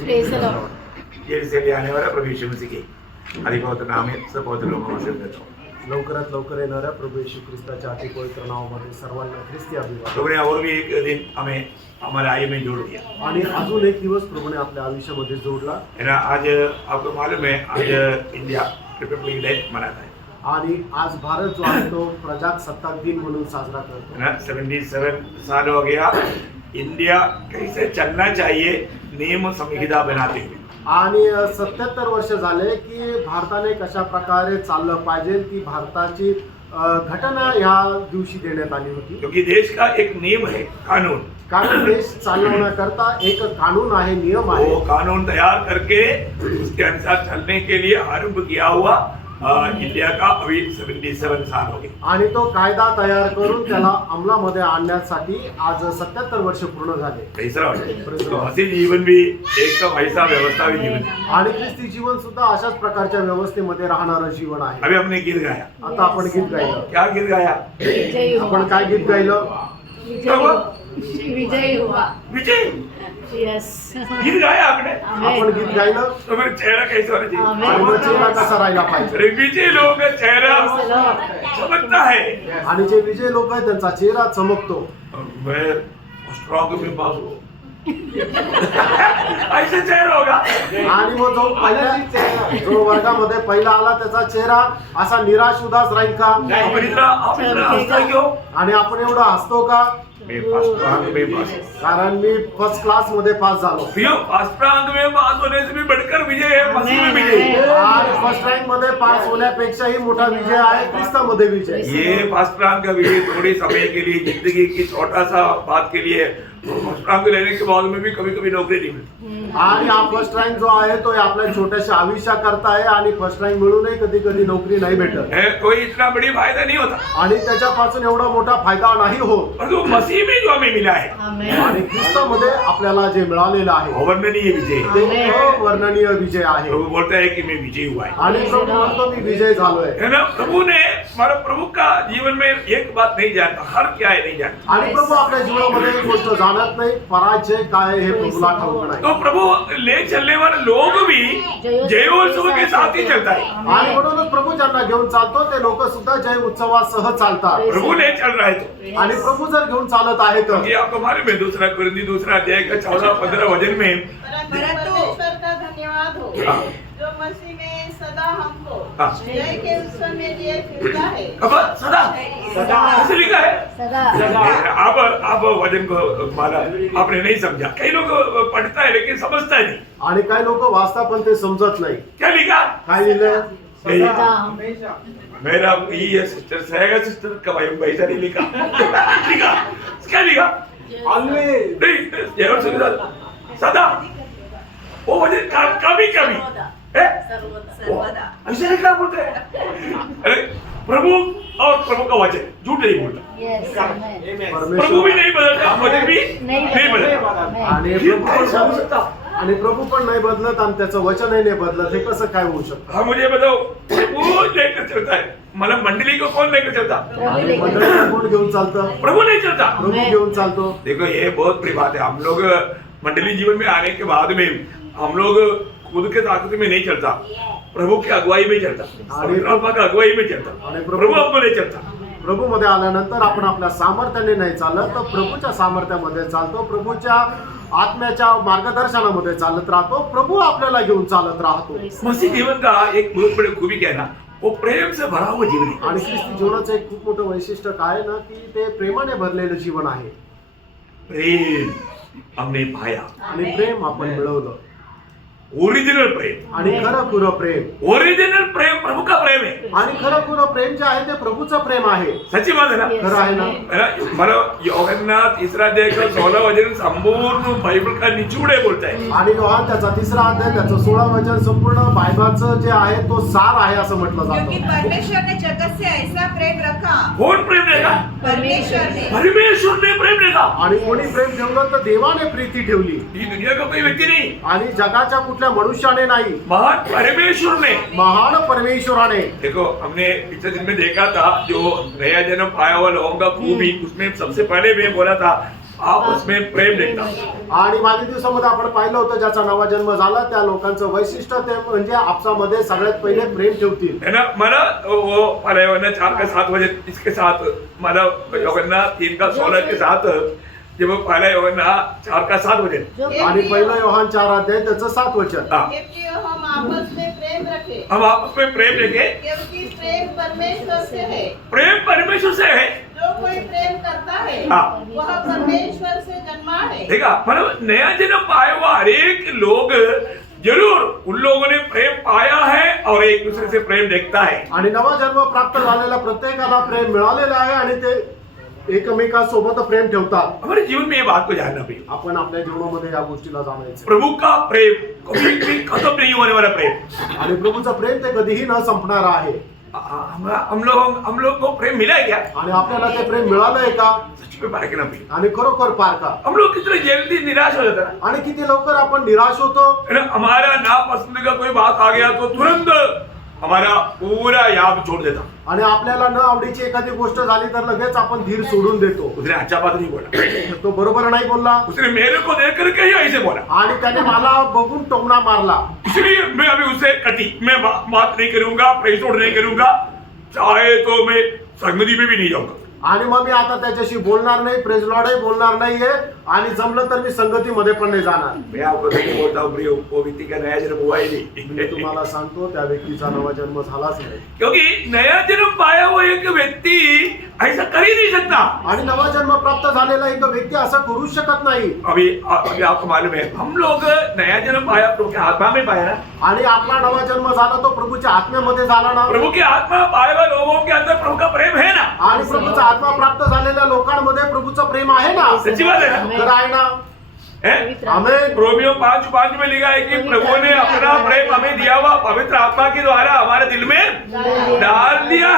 Praise the Lord. ये इसलिए आने वाला प्रभु यीशु मसीह की अधिक पवित्र नाम है सब पवित्र लोगों को आशीर्वाद देता हूँ। लवकरात लवकर येणाऱ्या प्रभू येशू ख्रिस्ताच्या अति पवित्र नावामध्ये सर्वांना ख्रिस्ती अभिवादन. प्रभु ने और भी एक दिन हमें हमारे आयु में जोड़ दिया आणि अजून एक दिवस प्रभूने आपल्या आयुष्यामध्ये जोडला. है ना। आज आपको मालूम है आज इंडिया रिपब्लिक डे मनाता है आणि आज भारत जो आहे तो प्रजासत्ताक दिन म्हणून साजरा करतो. है ना। 77 साल हो गया इंडिया कैसे चलना चाहिए नियम संहिता बनाते हुए। आणि 77 वर्ष झाले की भारताने कशा प्रकारे चाललं पाहिजे ती भारताची घटना ह्या दिवशी देण्यात आली होती. क्योंकि देश का एक नियम है कानून, कारण देश चालवण्याकरता एक कानून आहे, नियम आहे. वो कानून तैयार करके उसके अनुसार चलने के लिए आरंभ किया हुआ इंडिया का अभी 77 साल हो गए. आणि तो कायदा तयार करून त्याला अंमलामध्ये आणण्यासाठी आज 77 वर्ष पूर्ण झाले. तीसरा तो मसीह जीवन भी एक तो वैसा व्यवस्था भी जीवन है. आणि ख्रिस्ती जीवन सुद्धा अशाच प्रकारच्या व्यवस्थेमध्ये राहणारं जीवन आहे. अभी हमने गीत गाया. आता आपण गीत गायलं. क्या गीत गाया? विजय हुआ. आपण काय गीत गायलं? विजय हुआ. विजय यस. गीत गाया आपने. आपण गीत गायलं. तो मेरा चेहरा कैसा होना चाहिए? आणि मग चेहरा कसा राहिला पाहिजे? अरे विजय लोगों का चेहरा चमकता है. आणि जे विजय लोक आहेत त्यांचा चेहरा चमकतो. मैं स्ट्रॉन्ग में पास हूँ ऐसे चेहरा होगा. आणि मग जो वर्गामध्ये पहिला आला त्याचा चेहरा असा निराश उदास राहील का? आपण इतना हंसता क्यों? आणि आपण एवढा हसतो का? मैं फर्स्ट रैंक में पास. कारण मी फर्स्ट क्लास मध्ये पास झालो. क्यों? फर्स्ट रैंक में पास होने से भी बढ़कर विजय है मसीह में विजय. आणि फर्स्ट रँक मध्ये पास होण्यापेक्षाही मोठा विजय आहे ख्रिस्तामध्ये विजय. ये फर्स्ट रैंक का विजय थोड़े समय के लिए जिंदगी की छोटा सा बात के लिए फर्स्ट रैंक लेने के बाद में भी कभी कभी नौकरी नहीं मिलती. आणि हा फर्स्ट रँक जो आहे तो आपल्या छोट्याशा आयुष्या करता आहे आणि फर्स्ट रँक मिळूनही कधी कधी नोकरी नाही भेटत. कोई इतना बड़ी फायदा नहीं होता. आणि त्याच्यापासून एवढा मोठा फायदा नाही होत. परंतु मसीह में जो हमें मिला है आणि ख्रिस्तामध्ये आपल्याला जे मिळालेलं आहे अवर्णनीय विजय. ते अवर्णनीय विजय आहे. प्रभु बोलता है कि मैं विजय हुआ है. आणि प्रभू म्हणतो मी विजय झालोय. है ना। प्रभु ने हमारा प्रभु का जीवन में एक बात नहीं जानता, हर क्या है नहीं जानता. आणि प्रभू आपल्या जीवनामध्ये एक गोष्ट जाणत नाही, पराजय काय हे प्रभूला ठाऊक नाही. तो प्रभु ले चलने वाले लोग भी जयोत्सव के साथ ही चलता है. आणि म्हणूनच प्रभू ज्यांना घेऊन चालतो ते लोक सुद्धा जय उत्सवासह चालतात. प्रभु ले चल रहा है तो. आणि प्रभू जर घेऊन चालत आहे तर ये आपको मालूम है दूसरा कुरिन्थी दूसरा अध्याय का 14-15 वचन में परंतु ईश्वर का धन्यवाद हो जो मसीह में सदा हमको जय के उत्सव में लिए फिरता है. अब सदा ऐसे लिखा है. सदा. अब वचन को माला आपने नहीं समझा. कई लोग पढ़ता है लेकिन समझता है नहीं. आणि काही लोक वाचता पण ते समजत नाही. क्या लिखा? काय लिहिलं? सदा. मेरा ये सिस्टर सहेगा सिस्टर का भाई पैसा नहीं लिखा. लिखा क्या लिखा? नहीं जय सदा. वो वचन कभी कभी ऐसे लिखा बोलते हैं. अरे प्रभु और प्रभु का वचन झूठ नहीं बोलता. Yes. Amen. प्रभु भी नहीं बदलता, वचन भी नहीं बदलता. आणि आणि प्रभू पण नाही बदलत आणि त्याचं वचनही नाही बदलत. हे कसं काय होऊ शकतं? हाँ मुझे बताओ प्रभु लेकर चलता है. मतलब मंडली को कौन लेकर चलता? आणि मंडळीला कोण घेऊन चालतं? प्रभु नहीं चलता. प्रभू घेऊन चालतो. देखो ये बहुत बड़ी बात है. हम लोग मंडली जीवन में आने के बाद में हम लोग खुद के ताकत में नहीं चलता, प्रभु की अगुवाई में चलता, आत्मा का अगुवाई में चलता. प्रभु हमको नहीं चलता. प्रभू मध्ये आल्यानंतर आपण आपल्या सामर्थ्याने नाही चालत तर प्रभूच्या सामर्थ्यामध्ये चालतो. प्रभूच्या आत्म्याच्या मार्गदर्शनामध्ये चालत राहतो. प्रभू आपल्याला घेऊन चालत राहतो. मसीह जीवन का एक बहुत बड़ी खूबी क्या है ना, वो प्रेम से भरा हुआ जीवन है. आणि ख्रिस्ती जीवनाचं एक खूप मोठं वैशिष्ट्य काय आहे ना की ते प्रेमाने भरलेलं जीवन आहे. प्रेम हमने पाया. आणि प्रेम आपण मिळवलं. ओरिजिनल प्रेम. आणि खरं खुरं प्रेम. ओरिजिनल प्रेम प्रभु का प्रेम है. आणि खरं खुरं प्रेम जे आहे ते प्रभूचं प्रेम आहे. सच्ची बात है ना. खरं आहे ना. मला योहन्ना तीसरा अध्याय का 16 वचन संपूर्ण बाइबल का निचोड़ है बोलता है. आणि योहान त्याचा 3रा अध्याय त्याचं 16 वचन संपूर्ण बायबलचं जे आहे तो सार आहे असं म्हटलं क्योंकि जातं. परमेश्वर ने जगत से ऐसा प्रेम रखा. कौन प्रेम देगा? परमेश्वर ने. परमेश्वर ने प्रेम देगा. आणि कोणी प्रेम ठेवलं तर देवाने प्रीती ठेवली. ये दुनिया का कोई व्यक्ति नहीं, आणि जगाच्या कुठल्या मनुष्याने नाही, महान परमेश्वर ने. महान परमेश्वराने. देखो हमने पिछले दिन में देखा था जो नया जन्म पाया हुआ लोगों का खूबी, उसमें सबसे पहले मैं बोला था आपस में प्रेम देखता. आणि मागील दिवसामध्ये आपण पाहिलं होतं ज्याचा नवा जन्म झाला त्या लोकांचं वैशिष्ट्य ते म्हणजे आपसामध्ये सगळ्यात पहिले प्रेम ठेवतील. है ना. मला वो पहले यूहन्ना 4 का 7 बजे इसके साथ मला यूहन्ना 3 का 16 के साथ जब पहला यूहन्ना 4 का 7 बजे आणि पहिलं योहान 4 अध्याय त्याचं 7 वचन. हाँ. हे प्रियो, हम आपस में प्रेम रखें, हम आपस में प्रेम रखें. क्योंकि प्रेम परमेश्वर से है. प्रेम परमेश्वर से है. जो कोई प्रेम करता है हाँ. वह परमेश्वर से जन्मा है. ठीक है. मतलब नया जन्म पाए हुआ हर एक लोग जरूर उन लोगों ने प्रेम पाया है और एक दूसरे से प्रेम देखता है. आणि नवा जन्म प्राप्त झालेला प्रत्येकाला प्रेम मिळालेलं आहे आणि ते एकमेकांसोबत प्रेम ठेवतात. हमारे जीवन में ये बात को जानना भी. आपण आपल्या जीवनामध्ये या गोष्टीला जाणायचं प्रभु का प्रेम कभी भी खत्म नहीं होने वाला प्रेम. आणि प्रभूचं प्रेम ते कधीही न संपणार आहे. हम लोग को प्रेम मिला है क्या? आणि आपल्याला ते प्रेम मिळालंय का? सच में पार के ना भी. आणि खरोखर पार का? हम लोग कितने जल्दी निराश हो जाते हैं आणि किती लवकर आपण निराश होतो. ना. हमारा नापसंद का कोई बात आ गया तो तुरंत हमारा पूरा याद छोड़ देता. आणि आपल्याला न आवडीची एखादी गोष्ट झाली तर लगेच आपण धीर सोडून देतो. उसने अच्छा बात नहीं बोला. तो बरोबर नाही बोलला उसने मेरे को देख करके ही ऐसे बोला. आणि त्याने मला बघून टोमणा मारला. इसलिए मैं अभी उससे कटी. मैं बात नहीं करूंगा, प्रेसोड नहीं करूंगा, चाहे तो मैं संगति में भी नहीं जाऊंगा. आणि मग मी आता त्याच्याशी बोलणार नाही, प्रेज लॉर्डही बोलणार नाहीये आणि जमलं तर मी संगतीमध्ये पण नाही जाणार. मैं आपको सही बोलता हूँ प्रियो, वो व्यक्ति का नया जन्म हुआ ही मी नहीं. तुम्हाला सांगतो त्या व्यक्तीचा नवा जन्म झालाच नाही. क्योंकि नया जन्म पाया हुआ एक व्यक्ति ऐसा कर ही नहीं सकता. आणि नवा जन्म प्राप्त झालेला एक व्यक्ती असं करूच शकत नाही. अभी आपको मालूम है हम लोग नया जन्म पाया प्रभु के आत्मा में पाया ना. आणि आपला नवा जन्म झाला तो प्रभूच्या आत्म्यामध्ये झाला ना. प्रभु के आत्मा पाए हुए लोगों के अंदर प्रभु का प्रेम है ना. आणि प्रभूचा आत्मा प्राप्त झालेल्या लोकांमध्ये प्रभूचं प्रेम आहे ना. सच्ची बात है ना. खरं आहे ना. आमेन. रोमियो 5:5 में लिखा है कि प्रभु ने अपना प्रेम हमें दिया हुआ पवित्र आत्मा के द्वारा हमारे दिल में डाल दिया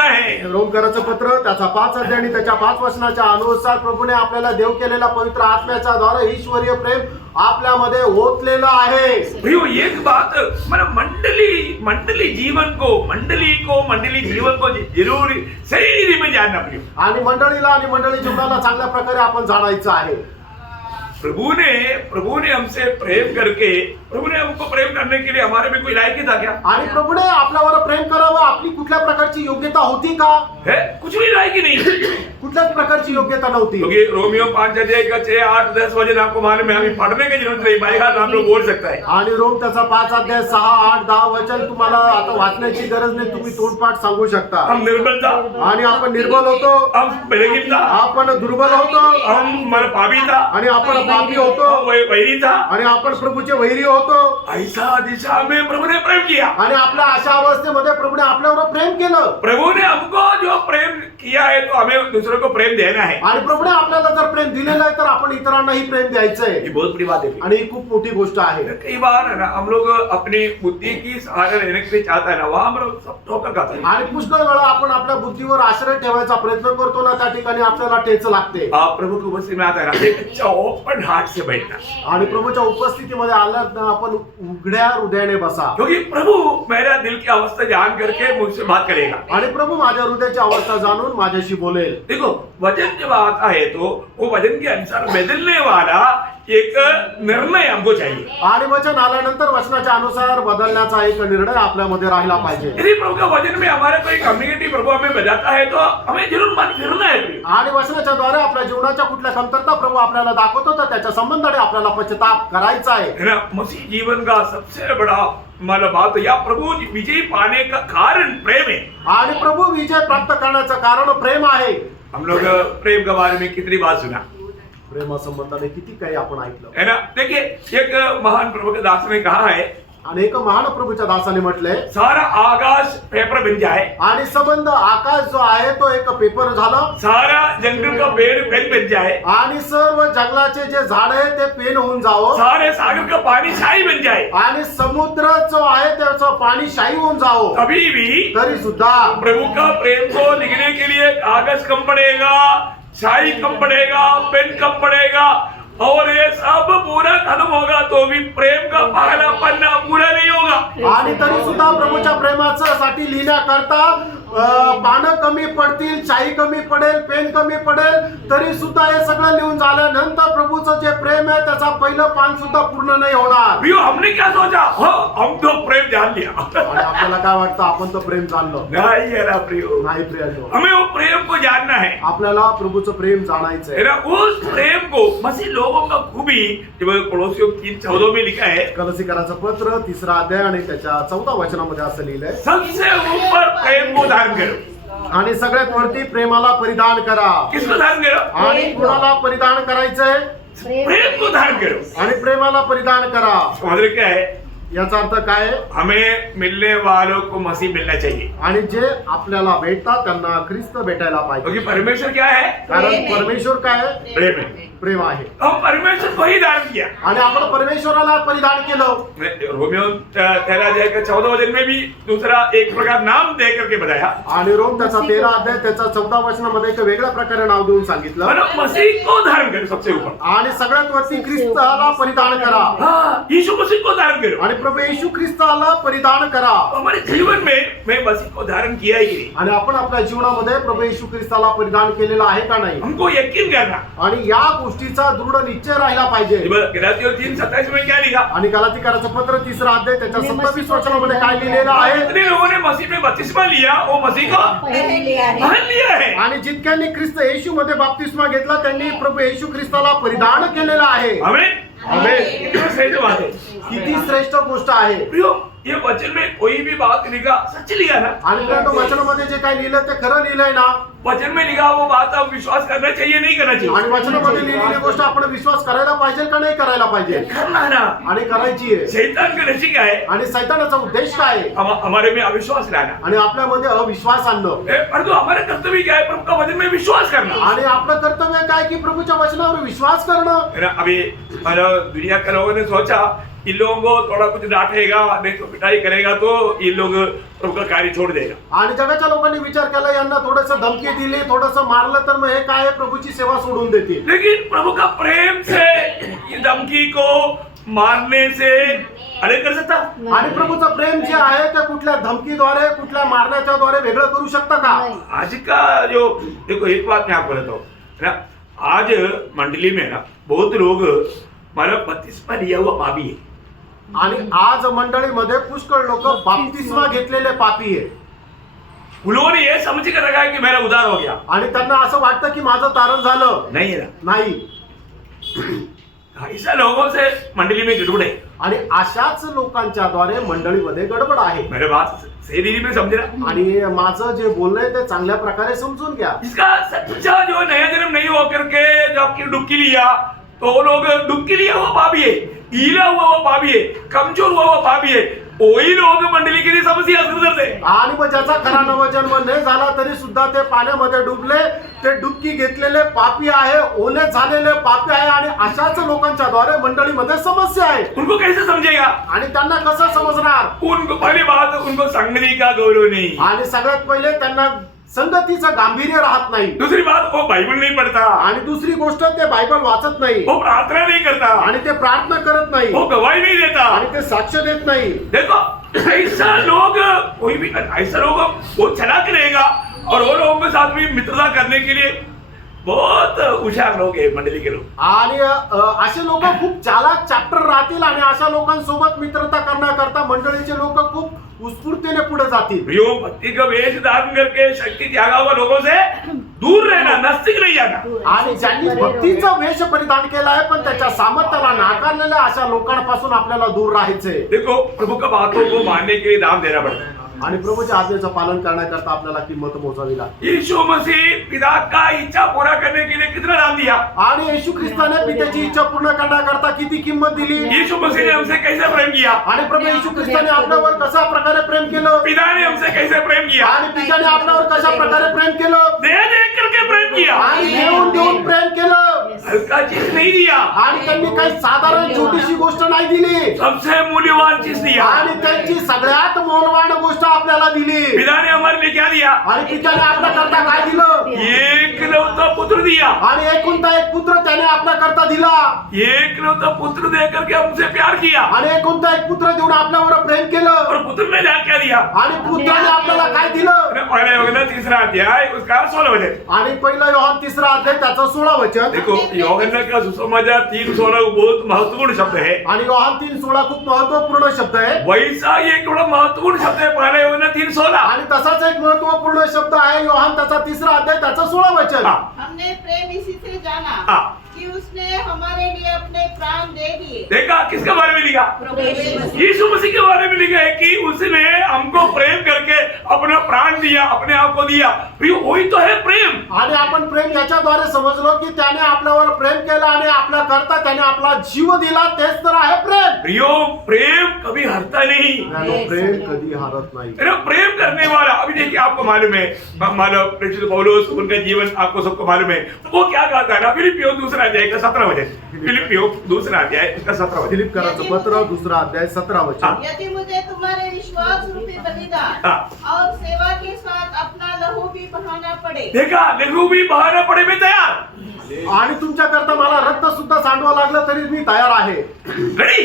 है. रोमकराचं पत्र त्याचा 5 अध्याय आणि त्याच्या 5 वचनाच्या अनुसार प्रभूने आपल्याला देव केलेल्या पवित्र आत्म्याच्या द्वारे ईश्वरीय प्रेम आपल्यामध्ये ओतलेलं आहे. भैया एक बात मतलब मंडली जीवन को जरूर सही रीति में जानना पड़ेगा. आणि मंडळीला आणि मंडळी जीवनाला चांगल्या प्रकारे आपण जाणायचं आहे. प्रभु ने हमसे प्रेम करके प्रभु ने हमको प्रेम करने के लिए हमारे में कोई लायकी था क्या? आणि प्रभूने आपल्यावर प्रेम करावं आपली कुठल्या प्रकारची योग्यता होती का? है कुछ भी लायकी नहीं. कुठल्याच प्रकारची योग्यता नव्हती. क्योंकि रोमियो 5 अध्याय का 6, 8, 10 वचन आपको मालूम है. हमें पढ़ने की जरूरत नहीं. बाई हाथ आप लोग बोल सकता है. आणि रोम त्याचा 5 अध्याय 6, 8, 10 वचन तुम्हाला आता वाचण्याची गरज नाही. तुम्ही तोंडपाठ सांगू शकता. हम निर्बल था. आणि आपण निर्बल होतो. हम बलहीन था. आपण दुर्बल होतो. हम मन पापी था. आणि आपण पापी होतो. हम वैरी था. आणि आपण प्रभूचे वैरी होतो. ऐसा दिशा में प्रभु ने प्रेम किया. आणि आपल्या अशा अवस्थेमध्ये प्रभूने आपल्यावर प्रेम केलं. प्रभु ने हमको जो प्रेम किया है तो हमें दूसरों को प्रेम देना है. आणि प्रभूने आपल्याला जर प्रेम दिलेलं आहे तर आपण इतरांनाही प्रेम द्यायचंय. ये बहुत बड़ी बात है. आणि ही खूप मोठी गोष्ट आहे. कई बार है ना हम लोग अपनी बुद्धि की सहारा लेने के लिए चाहता है ना वहां हम लोग सब ठोकर खाते हैं. आणि पुष्कळ वेळा आपण आपल्या बुद्धीवर आश्रय ठेवायचा प्रयत्न करतो ना त्या ठिकाणी आपल्याला ठेच लागते. आप प्रभु की उपस्थिति में आता है ना एक अच्छा ओपन हार्ट से बैठना. आणि प्रभूच्या उपस्थितीमध्ये आल्यावर आपण उघड्या हृदयाने बसा. क्योंकि प्रभु मेरा दिल की अवस्था जान करके मुझसे बात करेगा. आणि प्रभू माझ्या हृदयाची अवस्था जाणून माझ्याशी बोलेल. देखो वचन जब आता है तो वो वचन के अनुसार बदलने वाला एक निर्णय हमको चाहिए. आणि वचन आल्यानंतर वचनाच्या अनुसार बदलण्याचा एक निर्णय आपल्यामध्ये राहिला पाहिजे. यदि प्रभु का वचन में हमारा कोई कम्युनिटी प्रभु हमें बताता है तो हमें जरूर मन फिरना है. आणि वचनाच्या द्वारे आपल्या जीवनाच्या कुठल्या कमतरता प्रभू आपल्याला दाखवतो तर त्याच्या संबंधाने आपल्याला पश्चाताप करायचा आहे. है ना. मसीह जीवन का सबसे बड़ा मतलब बात या प्रभु विजय पाने का कारण प्रेम है. आणि प्रभू विजय प्राप्त करण्याचं कारण प्रेम आहे. हम लोग प्रेम के बारे में कितनी बात सुना. प्रेमासंबंधाने किती काही आपण ऐकलं है ना. देखिए एक महान प्रभु के दास ने कहा है आणि एक महान प्रभूच्या दासाने म्हटलंय सारा आकाश पेपर बन जाए. आणि संबंध आकाश जो आहे तो एक पेपर झाला. सारा जंगल का पेड़ पेन बन जाए. आणि सर्व जंगलाचे जे झाड आहे ते पेन होऊन जावं. सारे सागर का पानी शाही बन जाए. आणि समुद्र जो आहे त्याचं पाणी शाही होऊन जावं. तभी भी तरी सुद्धा प्रभु का प्रेम को लिखने के लिए कागज कम पड़ेगा, शाही कम पड़ेगा, पेन कम पड़ेगा और ये सब पूरा खत्म होगा तो भी प्रेम का पहला पन्ना पूरा नहीं होगा. आणि तरी सुद्धा प्रभूच्या प्रेमाचं साठी लिहिण्याकरता पानं कमी पडतील, शाई कमी पडेल, पेन कमी पडेल, तरी सुद्धा हे सगळं लिहून झाल्यानंतर प्रभूचं जे प्रेम आहे त्याचा पहिलं पान सुद्धा पूर्ण नाही होणार. प्रियो, हमने क्या सोचा? हो, हम तो प्रेम जान लिया. आणि आपल्याला काय वाटतं, आपण तो प्रेम जाणलो नहीं है ना प्रियो, नाही. प्रिय हमें वो प्रेम को जानना है. आपल्याला प्रभूचं प्रेम जाणायचं है आहे. ना, उस प्रेम को मसीह लोगों का खूबी कोलोसियों 3:14 में लिखा है, कलसीकराचं पत्र 3रा अध्याय आणि त्याच्या 14 वचनामध्ये असं लिहिलंय, सबसे ऊपर प्रेम को धारण करो. आणि सगळ्यात वरती प्रेमाला परिधान करा. किसको धारण करो? आणि कुणाला परिधान करायचंय? प्रेम को धारण करो. आणि प्रेमाला परिधान करा. समझ रहे क्या है? याचा अर्थ काय आहे? हमें मिलने वालों को मसीह मिलना चाहिए, आणि जे आपल्याला भेटतात त्यांना ख्रिस्त भेटायला पाहिजे. क्योंकि परमेश्वर क्या है? कारण परमेश्वर काय आहे? प्रेम है. प्रेम आहे. हम परमेश्वर को ही धारण किया. आणि आपण परमेश्वराला परिधान केलं. रोमियो 13 अध्याय का 14 वचन में भी दूसरा एक प्रकार नाम दे करके बताया. आणि रोम त्याचा 13 अध्याय त्याचा 14 वचनामध्ये एक वेगळ्या प्रकारे नाव देऊन सांगितलं. मतलब मसीह को धारण करो सबसे ऊपर. आणि सगळ्यात वरती ख्रिस्ताला परिधान करा. हाँ, यीशु मसीह को धारण करो. आणि प्रभू येशू ख्रिस्ताला परिधान करा. हमारे जीवन में मैं मसीह को धारण किया ही नहीं. आणि आपण आपल्या जीवनामध्ये प्रभू येशू ख्रिस्ताला परिधान केलेलं आहे का नाही? हमको यकीन करना. आणि या गोष्टीचा दृढ निश्चय राहिला पाहिजे. गलातियों 3:27 में क्या लिखा? आणि गलातीकराचं पत्र 3रा अध्याय त्याच्या 27 वचनामध्ये काय लिहिलेलं आहे? जितने लोगों ने मसीह में बपतिस्मा लिया वो मसीह को पहन लिया है. पहन लिया है. आणि जितक्यांनी ख्रिस्त येशू मध्ये बाप्तिस्मा घेतला त्यांनी प्रभू येशू ख्रिस्ताला परिधान केलेलं आहे. आमेन. आमेन. कितना सही बात है. किती श्रेष्ठ गोष्ट आहे. प्रियो, ये वचन में कोई भी बात लिखा सच लिखा ना. आणि त्या वचनामध्ये जे काय लिहिलं ते खरं लिहिलंय ना. वचन में लिखा वो बात आप विश्वास करना चाहिए नहीं करना चाहिए? आणि वचनामध्ये लिहिलेली गोष्ट आपण विश्वास करायला पाहिजे का नाही करायला पाहिजे? करना है ना. आणि करायची आहे. शैतान का नशी क्या है? आणि सैतानाचा उद्देश काय आहे? हमारे में अविश्वास लाना. आणि आपल्यामध्ये अविश्वास आणणं. परंतु हमारा कर्तव्य क्या है? प्रभु का वचन में विश्वास करना. आणि आपलं कर्तव्य काय की प्रभूच्या वचनावर विश्वास करणं. है ना, अभी मतलब दुनिया के लोगों ने सोचा इन लोगों को थोड़ा कुछ डांटेगा नहीं तो पिटाई करेगा तो ये लोग प्रभु का कार्य छोड़ देगा. आणि जगाच्या लोकांनी विचार केला यांना थोडंसं धमकी दिली, थोडंसं मारलं तर मग हे काय प्रभूची सेवा सोडून देतील. लेकिन प्रभु का प्रेम से ये धमकी को मारने से अलग कर सकता. आणि प्रभूचं प्रेम जे आहे ते कुठल्या धमकीद्वारे कुठल्या मारण्याच्या द्वारे वेगळं करू शकता का? आज का जो देखो एक बात मैं आपको बताता हूँ ना, आज मंडली में ना बहुत लोग मतलब बपतिस्मा लिया हुआ पापी है. आणि आज मंडळीमध्ये पुष्कळ लोक बाप्तिस्मा घेतलेले पापी आहे. उन ने ये समझ कर रखा है कि मेरा उद्धार हो गया. आणि त्यांना असं वाटतं की माझं तारण झालं. नहीं है ना. नाही. ऐसा लोगों से मंडली में गड़बड़ है. आणि अशाच लोकांच्या द्वारे मंडळीमध्ये गडबड आहे. मेरे बात सही रीति में समझ रहा. आणि माझं जे बोलणं ते चांगल्या प्रकारे समजून घ्या. इसका सच्चा जो नया जन्म नहीं हो करके जो आपकी डुबकी लिया तो वो लोग डुबकी लिया हुआ पापी है, हीला हुआ वो पापी है, कमजोर हुआ वो पापी है. वही लोग मंडली के लिए समस्या करते. आणि मग ज्याचा खरा नवजन्म नाही झाला तरी सुद्धा ते पाण्यामध्ये डुबले, ते डुबकी घेतलेले पापी आहे, ओले झालेले पापी आहे. आणि अशाच लोकांच्या द्वारे मंडळीमध्ये समस्या आहे. उनको कैसे समझेगा? आणि त्यांना कसं समजणार? उनको पहली बात उनको संगति का गौरव नहीं. आणि सगळ्यात पहिले त्यांना संगतीचं गांभीर्य राहत नाही. दूसरी बात वो बाइबल नहीं पढ़ता. आणि दुसरी गोष्ट ते बायबल वाचत नाही. वो प्रार्थना नहीं करता. आणि ते प्रार्थना करत नाही. वो गवाही नहीं देता. आणि ते साक्ष देत नाही. देखो ऐसा लोग कोई भी ऐसा लोग वो चलाक रहेगा और वो लोगों के साथ भी मित्रता करने के लिए बहुत हुशार लोग है मंडली के लोग. आणि असे लोक खूप चालाक चॅप्टर राहतील आणि अशा लोकांसोबत मित्रता करण्याकरता मंडळीचे लोक खूप उत्स्फूर्तीने पुढे जातील. प्रियो, भक्ति का वेश धारण करके शक्ति त्यागा हुआ लोगों से दूर रहना, नजदीक नहीं जाना. आणि ज्यांनी भक्तीचा वेश परिधान केला आहे पण त्याच्या सामर्थ्याला नाकारलेल्या अशा लोकांपासून आपल्याला दूर राहायचंय. देखो प्रभु का बातों को मानने के लिए दाम देना पड़ता है. आणि प्रभूच्या आज्ञेचं पालन करण्याकरता आपल्याला किंमत मोजावी लागते. यीशु मसीह पिता का इच्छा पूरा करने के लिए कितना दाम दिया. आणि येशू ख्रिस्ताने पित्याची इच्छा पूर्ण करण्याकरता किती किंमत दिली. यीशु मसीह ने हमसे कैसे प्रेम किया. आणि प्रभू येशू ख्रिस्ताने आपल्यावर कशा प्रकारे प्रेम केलं. पिता ने हमसे कैसे प्रेम किया. आणि पित्याने आपल्यावर कशा प्रकारे प्रेम केलं. दे दे करके प्रेम किया. आणि देऊन देऊन प्रेम केलं. हल्का चीज नहीं दिया, आणि त्यांनी काही साधारण छोटीशी गोष्ट नाही दिली, सबसे मूल्यवान चीज दिया। आणि त्यांची सगळ्यात मौल्यवान गोष्ट आपल्याला दिली। पिता ने हमारे लिए क्या दिया? आणि पित्याने आपल्या करता काय दिलं? एकलौता पुत्र दिया। आणि एकुलता एक पुत्र त्याने आपल्या करता दिला, एकलौता पुत्र दे करके हमसे प्यार किया, आणि एकुलता एक पुत्र देऊन आपल्यावर प्रेम केलं। और पुत्र ने क्या दिया? आणि पुत्राने आपल्याला काय दिलं? पहले योहन्ना 3 अध्याय उसका 16 वचन। आणि पहिला योहान 3 अध्याय त्याचं 16 वचन। देखो योहन्ना का सुसमाचार 3:16 बहुत महत्वपूर्ण शब्द है, आणि योहान 3:16 खूप महत्वपूर्ण शब्द आहे। वैसा ही एक बड़ा महत्वपूर्ण शब्द है पहले योहन्ना 3:16। आणि तसाच एक महत्वपूर्ण शब्द आहे योहान त्याचा 3 अध्याय त्याचं 16 वचन। हमने प्रेम इसी से जाना हाँ। कि उसने हमारे लिए अपने प्राण दे दिए। देखा किसके बारे में लिखा? यीशु मसीह के बारे में लिखा है कि उसने हमको प्रेम करके अपना प्राण दिया, अपने आप को दिया। वही तो है प्रेम। आणि आपण प्रेम याच्याद्वारे समजलो की त्याने आपल्यावर प्रेम केलं आणि आपल्या करता त्याने आपला जीव दिला, तेच तर आहे प्रेम। प्रियो, प्रेम कभी हारता नहीं। प्रेम कधी हारत नाही। प्रेम करने वाला, अभी देखिए आपको मालूम है, मानो प्रेषित पौलुस, उनका जीवन आपको सबको मालूम है, वो क्या कहता है ना, फिलिपियों 2 अध्याय का 17 वचन, फिलिपियों 2 अध्याय का 17 वचन, फिलिप्पियराचं पत्र 2 अध्याय 17 वचन। यदि मुझे तुम्हारे विश्वास रूपी बलिदान और सेवा के साथ अपना लहू भी बहाना पड़े। देखा, लहू भी बहाना पड़े, मैं तैयार। आणि तुमच्या करता मला रक्त सुद्धा सांडवा लागलं तरी मी तयार आहे। रेडी?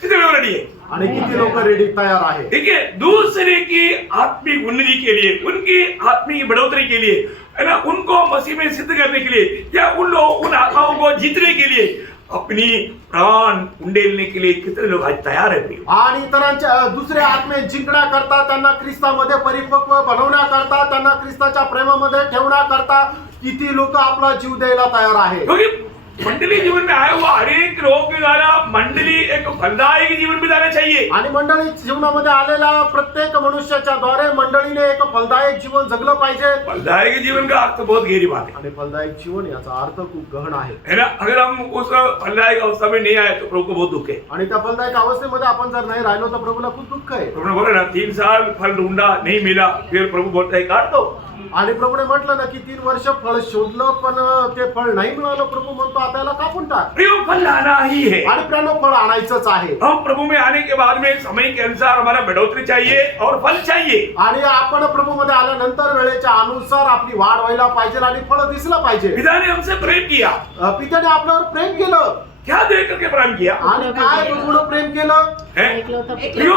कितने लोग रेडी है? आणि किती लोक रेडी तयार आहे? देखिए, दूसरे की आत्मिक उन्नति के लिए, उनकी आत्मिक बढ़ोतरी के लिए, है ना, उनको मसीह में सिद्ध करने के लिए, या उन आत्माओं को जीतने के लिए अपनी प्राण उंडेलने के लिए कितने लोग आज तैयार है? आणि इतरांच्या दुसऱ्या आत्मे जिंकण्याकरता, त्यांना ख्रिस्तामध्ये परिपक्व बनवण्याकरता, त्यांना ख्रिस्ताच्या प्रेमामध्ये ठेवण्याकरता किती लोक आपला जीव द्यायला तयार आहे? क्योंकि मंडली जीवन में आया हुआ हरेक लोगों के द्वारा मंडली एक फलदायी जीवन बिताना चाहिए। आणि मंडळी जीवनामध्ये आलेल्या प्रत्येक मनुष्याच्या द्वारे मंडळीने एक फलदायक जीवन जगलं पाहिजे। फलदायी जीवन का अर्थ बहुत गहरी बात है, आणि फलदायक जीवन याचा अर्थ खूप गहन आहे ना। अगर हम उस फलदायी अवस्था में नहीं आए तो प्रभु को बहुत दुख है। आणि त्या फलदायक अवस्थेमध्ये आपण जर नाही राहिलो तर प्रभूला खूप दुःख आहे। प्रभु ने बोला ना, 3 साल फल ढूंढा नहीं मिला, फिर प्रभु बोलता है काट दो। आणि प्रभूने म्हटलं ना की 3 वर्ष फळ शोधलं पण ते फळ नाही मिळालं, प्रभू म्हणतो आता याला कापून टाक। प्रियो, फल लाना ही है। आणि प्रेरणा फळ आणायचंच आहे। हम प्रभु में आने के बाद में समय के अनुसार हमारा बढ़ोतरी चाहिए और फल चाहिए। आणि आपण प्रभू मध्ये आल्यानंतर वेळेच्या अनुसार आपली वाढ व्हायला पाहिजे आणि फळ दिसलं पाहिजे। पिता ने हमसे प्रेम किया, पित्याने आपल्यावर प्रेम केलं। क्या देख करके प्रेम किया? आणि काय प्रभूने प्रेम केलं? एकलौता पुत्र। प्रियो,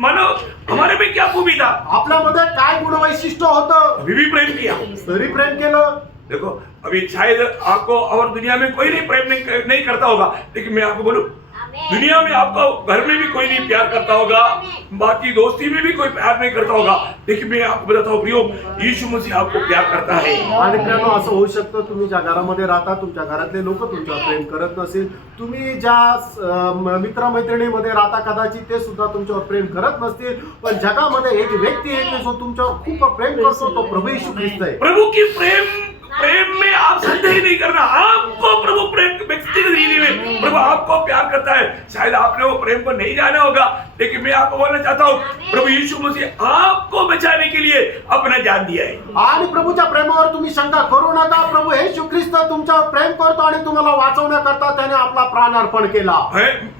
मानो हमारे में क्या खूबी था? आपल्यामध्ये काय गुणवैशिष्ट्य होतं? अभी भी प्रेम किया। तरी प्रेम केलं। देखो, अभी शायद आपको और दुनिया में कोई नहीं प्रेम नहीं करता होगा, लेकिन मैं आपको बोलूं, दुनिया में आपको घर में भी कोई नहीं प्यार करता होगा, बाकी दोस्ती में भी कोई प्यार नहीं करता होगा, लेकिन मैं आपको बताता हूँ प्रियो, यीशु मसीह आपको प्यार करता है। आणि प्रेम असं होऊ शकतं, तुम्ही ज्या घरामध्ये राहता तुमच्या घरातले लोक तुमच्यावर प्रेम करत नसेल, तुम्ही ज्या मित्रमैत्रिणीमध्ये राहता कदाचित ते सुद्धा तुमच्यावर प्रेम करत नसतील, पण जगामध्ये एक व्यक्ती आहे की जो तुमच्यावर खूप प्रेम करतो, तो प्रभू येशू ख्रिस्त आहे। प्रभु की प्रेम में आप संदेह नहीं करना, आपको प्रभु प्रेम व्यक्तिगत रीति में प्रभु आपको प्यार करता है। शायद आपने वो प्रेम को नहीं जाना होगा, लेकिन मैं आपको बोलना चाहता हूँ, प्रभु यीशु मसीह आपको बचाने के लिए अपना जान दिया है। आणि प्रभूच्या प्रेमावर तुम्ही शंका करू नका। प्रभू येशू ख्रिस्त तुमच्यावर प्रेम करतो आणि तुम्हाला वाचवण्याकरता त्याने आपला प्राण अर्पण केला।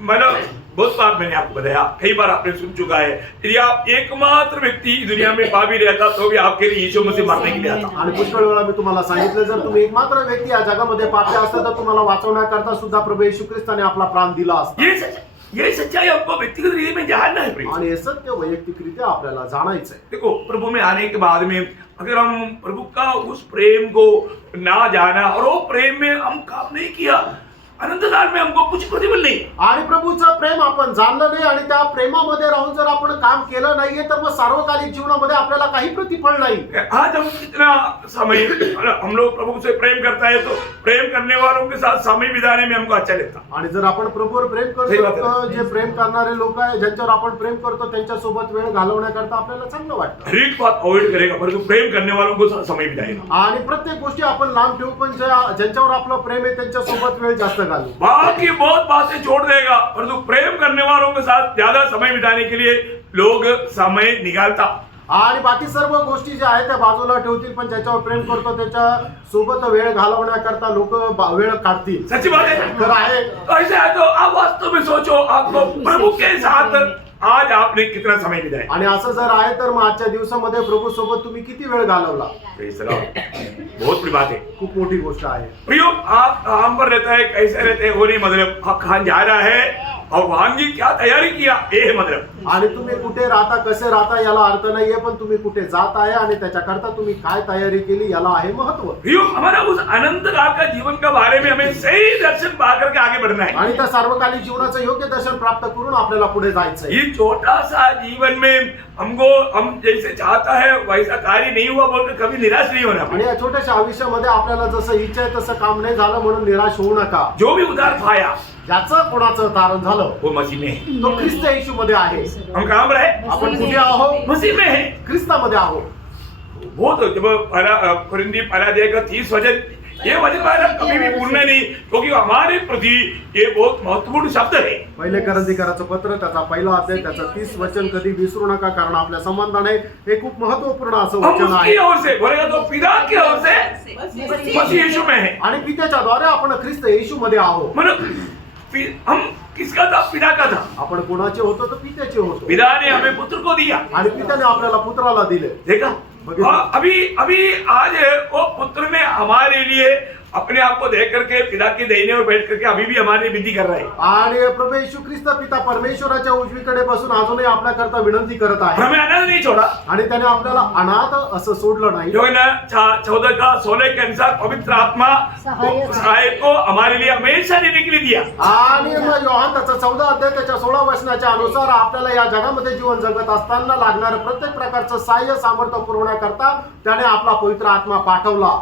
मतलब बहुत बार मैंने आपको बताया, कई बार आपने सुन चुका है, यदि आप एकमात्र व्यक्ति दुनिया में पापी रहता तो भी आपके लिए यीशु मसीह मरने के लिए आता। आणि पुष्कळ वेळा मी तुम्हाला सांगितलं, जर तुम्ही एकमात्र व्यक्ती या जगामध्ये पापी असता तर तुम्हाला वाचवण्याकरता सुद्धा प्रभू येशू ख्रिस्ताने आपला प्राण दिला असता। ये सच्चाई हमको व्यक्तिगत रीति में जानना है। आणि हे सत्य वैयक्तिकरित्या आपल्याला जाणायचं आहे। देखो, प्रभु में आने के बाद में अगर हम प्रभु का उस प्रेम को ना जाना और वो प्रेम में हम काम नहीं किया, अनंतकाल में हमको कुछ प्रतिफल नहीं। आणि प्रभूचं प्रेम आपण जाणलं नाही आणि त्या प्रेमामध्ये राहून जर आपण काम केलं नाहीये तर मग सार्वकालिक जीवनामध्ये आपल्याला काही प्रतिफल नाही। आज हम कितना समय हम लोग प्रभु से प्रेम करता है, तो प्रेम करने वालों के साथ समय बिताने में हमको अच्छा लगता। आणि जर आपण प्रभूवर प्रेम करतो, जे प्रेम करणारे लोक आहे ज्यांच्यावर आपण प्रेम करतो त्यांच्या सोबत वेळ घालवण्याकरता आपल्याला चांगलं वाटतं। हर एक बात अवॉइड करेगा, परंतु प्रेम करने वालों को समय बिताएगा। आणि प्रत्येक गोष्टी आपण लांब ठेवू, पण ज्यांच्यावर आपलं प्रेम आहे त्यांच्या सोबत वेळ जास्त घालू। बाकी बहुत बातें छोड़ देगा, परंतु प्रेम करने वालों के साथ ज्यादा समय बिताने के लिए लोग समय निकालता। आणि बाकी सर्व गोष्टी ज्या आहेत त्या बाजूला ठेवतील, पण ज्याच्यावर प्रेम करतो त्याच्या सोबत वेळ घालवण्याकरता लोक वेळ काढतील. सच्ची बात है. खरं आहे. तो ऐसे है तो आप वास्तव में सोचो, आपको प्रभु के साथ आज आपने कितना समय बिताया. आणि असं जर आहे तर मग आजच्या दिवसामध्ये प्रभू सोबत तुम्ही किती वेळ घालवला. Praise the Lord. बहुत बड़ी बात है. खूप मोठी गोष्ट आहे. प्रियो, आप कहां पर रहता है, कैसे रहते हैं, वो नहीं मतलब आप कहां जा रहा है और वहां की क्या तैयारी किया, ये है मतलब. आणि तुम्ही कुठे राहता, कसे राहता याला अर्थ नाहीये, पण तुम्ही कुठे जात आहे आणि त्याच्याकरता तुम्ही काय तयारी केली याला आहे महत्व. प्रियो, हमारा उस अनंत काल का जीवन के बारे में हमें सही दर्शन पा करके आगे बढ़ना है. आणि त्या सार्वकालिक जीवनाचं योग्य दर्शन प्राप्त करून आपल्याला पुढे जायचंय. ये छोटा सा जीवन में हम जैसे चाहता है वैसा कार्य नहीं हुआ बोलकर कभी निराश नहीं होना. आणि या छोट्याशा आयुष्यामध्ये आपल्याला जसं इच्छा आहे तसं काम नाही झालं म्हणून निराश होऊ नका. जो भी उधार पाया ज्याचं कोणाचं तारण झालं वो मसीह में है. तो ख्रिस्त येशू मध्ये आहे. हम कहां पर है? आपण कुठे आहोत? मसीह में है. ख्रिस्तामध्ये आहोत. बहुत जब कुरिन्दी पहला अध्याय का 30 वचन, ये वचन हमारा कभी भी पूर्ण नहीं, क्योंकि हमारे प्रति ये बहुत महत्वपूर्ण शब्द है. पहिले करंदीकराचं पत्र त्याचा पहिला अध्याय त्याचं 30 वचन कधी विसरू नका, कारण आपल्या संबंधाने हे खूप महत्वपूर्ण असं हम वचन उसकी आहे. ओर से बोलेगा तो पिता की ओर से मसीह यीशु में है. आणि पित्याच्या द्वारे आपण ख्रिस्त येशू मध्ये आहोत. हम किसका था? पिता का था. आपण कोणाचे होतो तर पित्याचे होतो. पिता ने हमें पुत्र को दिया. आणि पित्याने आपल्याला पुत्राला दिले. देखा. हाँ, अभी आज वो पुत्र ने हमारे लिए अपने आप को देख करके पिता के दाहिने ओर बैठ करके अभी भी हमारे लिए विनती कर रहा है. आणि प्रभू येशू ख्रिस्त पिता परमेश्वराच्या उजवीकडे बसून अजूनही आपल्या करता विनंती करत आहे. हमें अनाथ नहीं छोड़ा. आणि त्याने आपल्याला अनाथ असं सोडलं नाही. जो है ना 14 का 16 के अनुसार पवित्र आत्मा सहायक को हमारे लिए हमेशा देने के लिए दिया. आणि मग योहान त्याचा 14 अध्याय त्याच्या 16 वचनाच्या अनुसार आपल्याला या जगामध्ये जीवन जगत असताना लागणारं प्रत्येक प्रकारचं सहाय्य सामर्थ्य पुरवण्याकरता त्याने आपला पवित्र आत्मा पाठवला.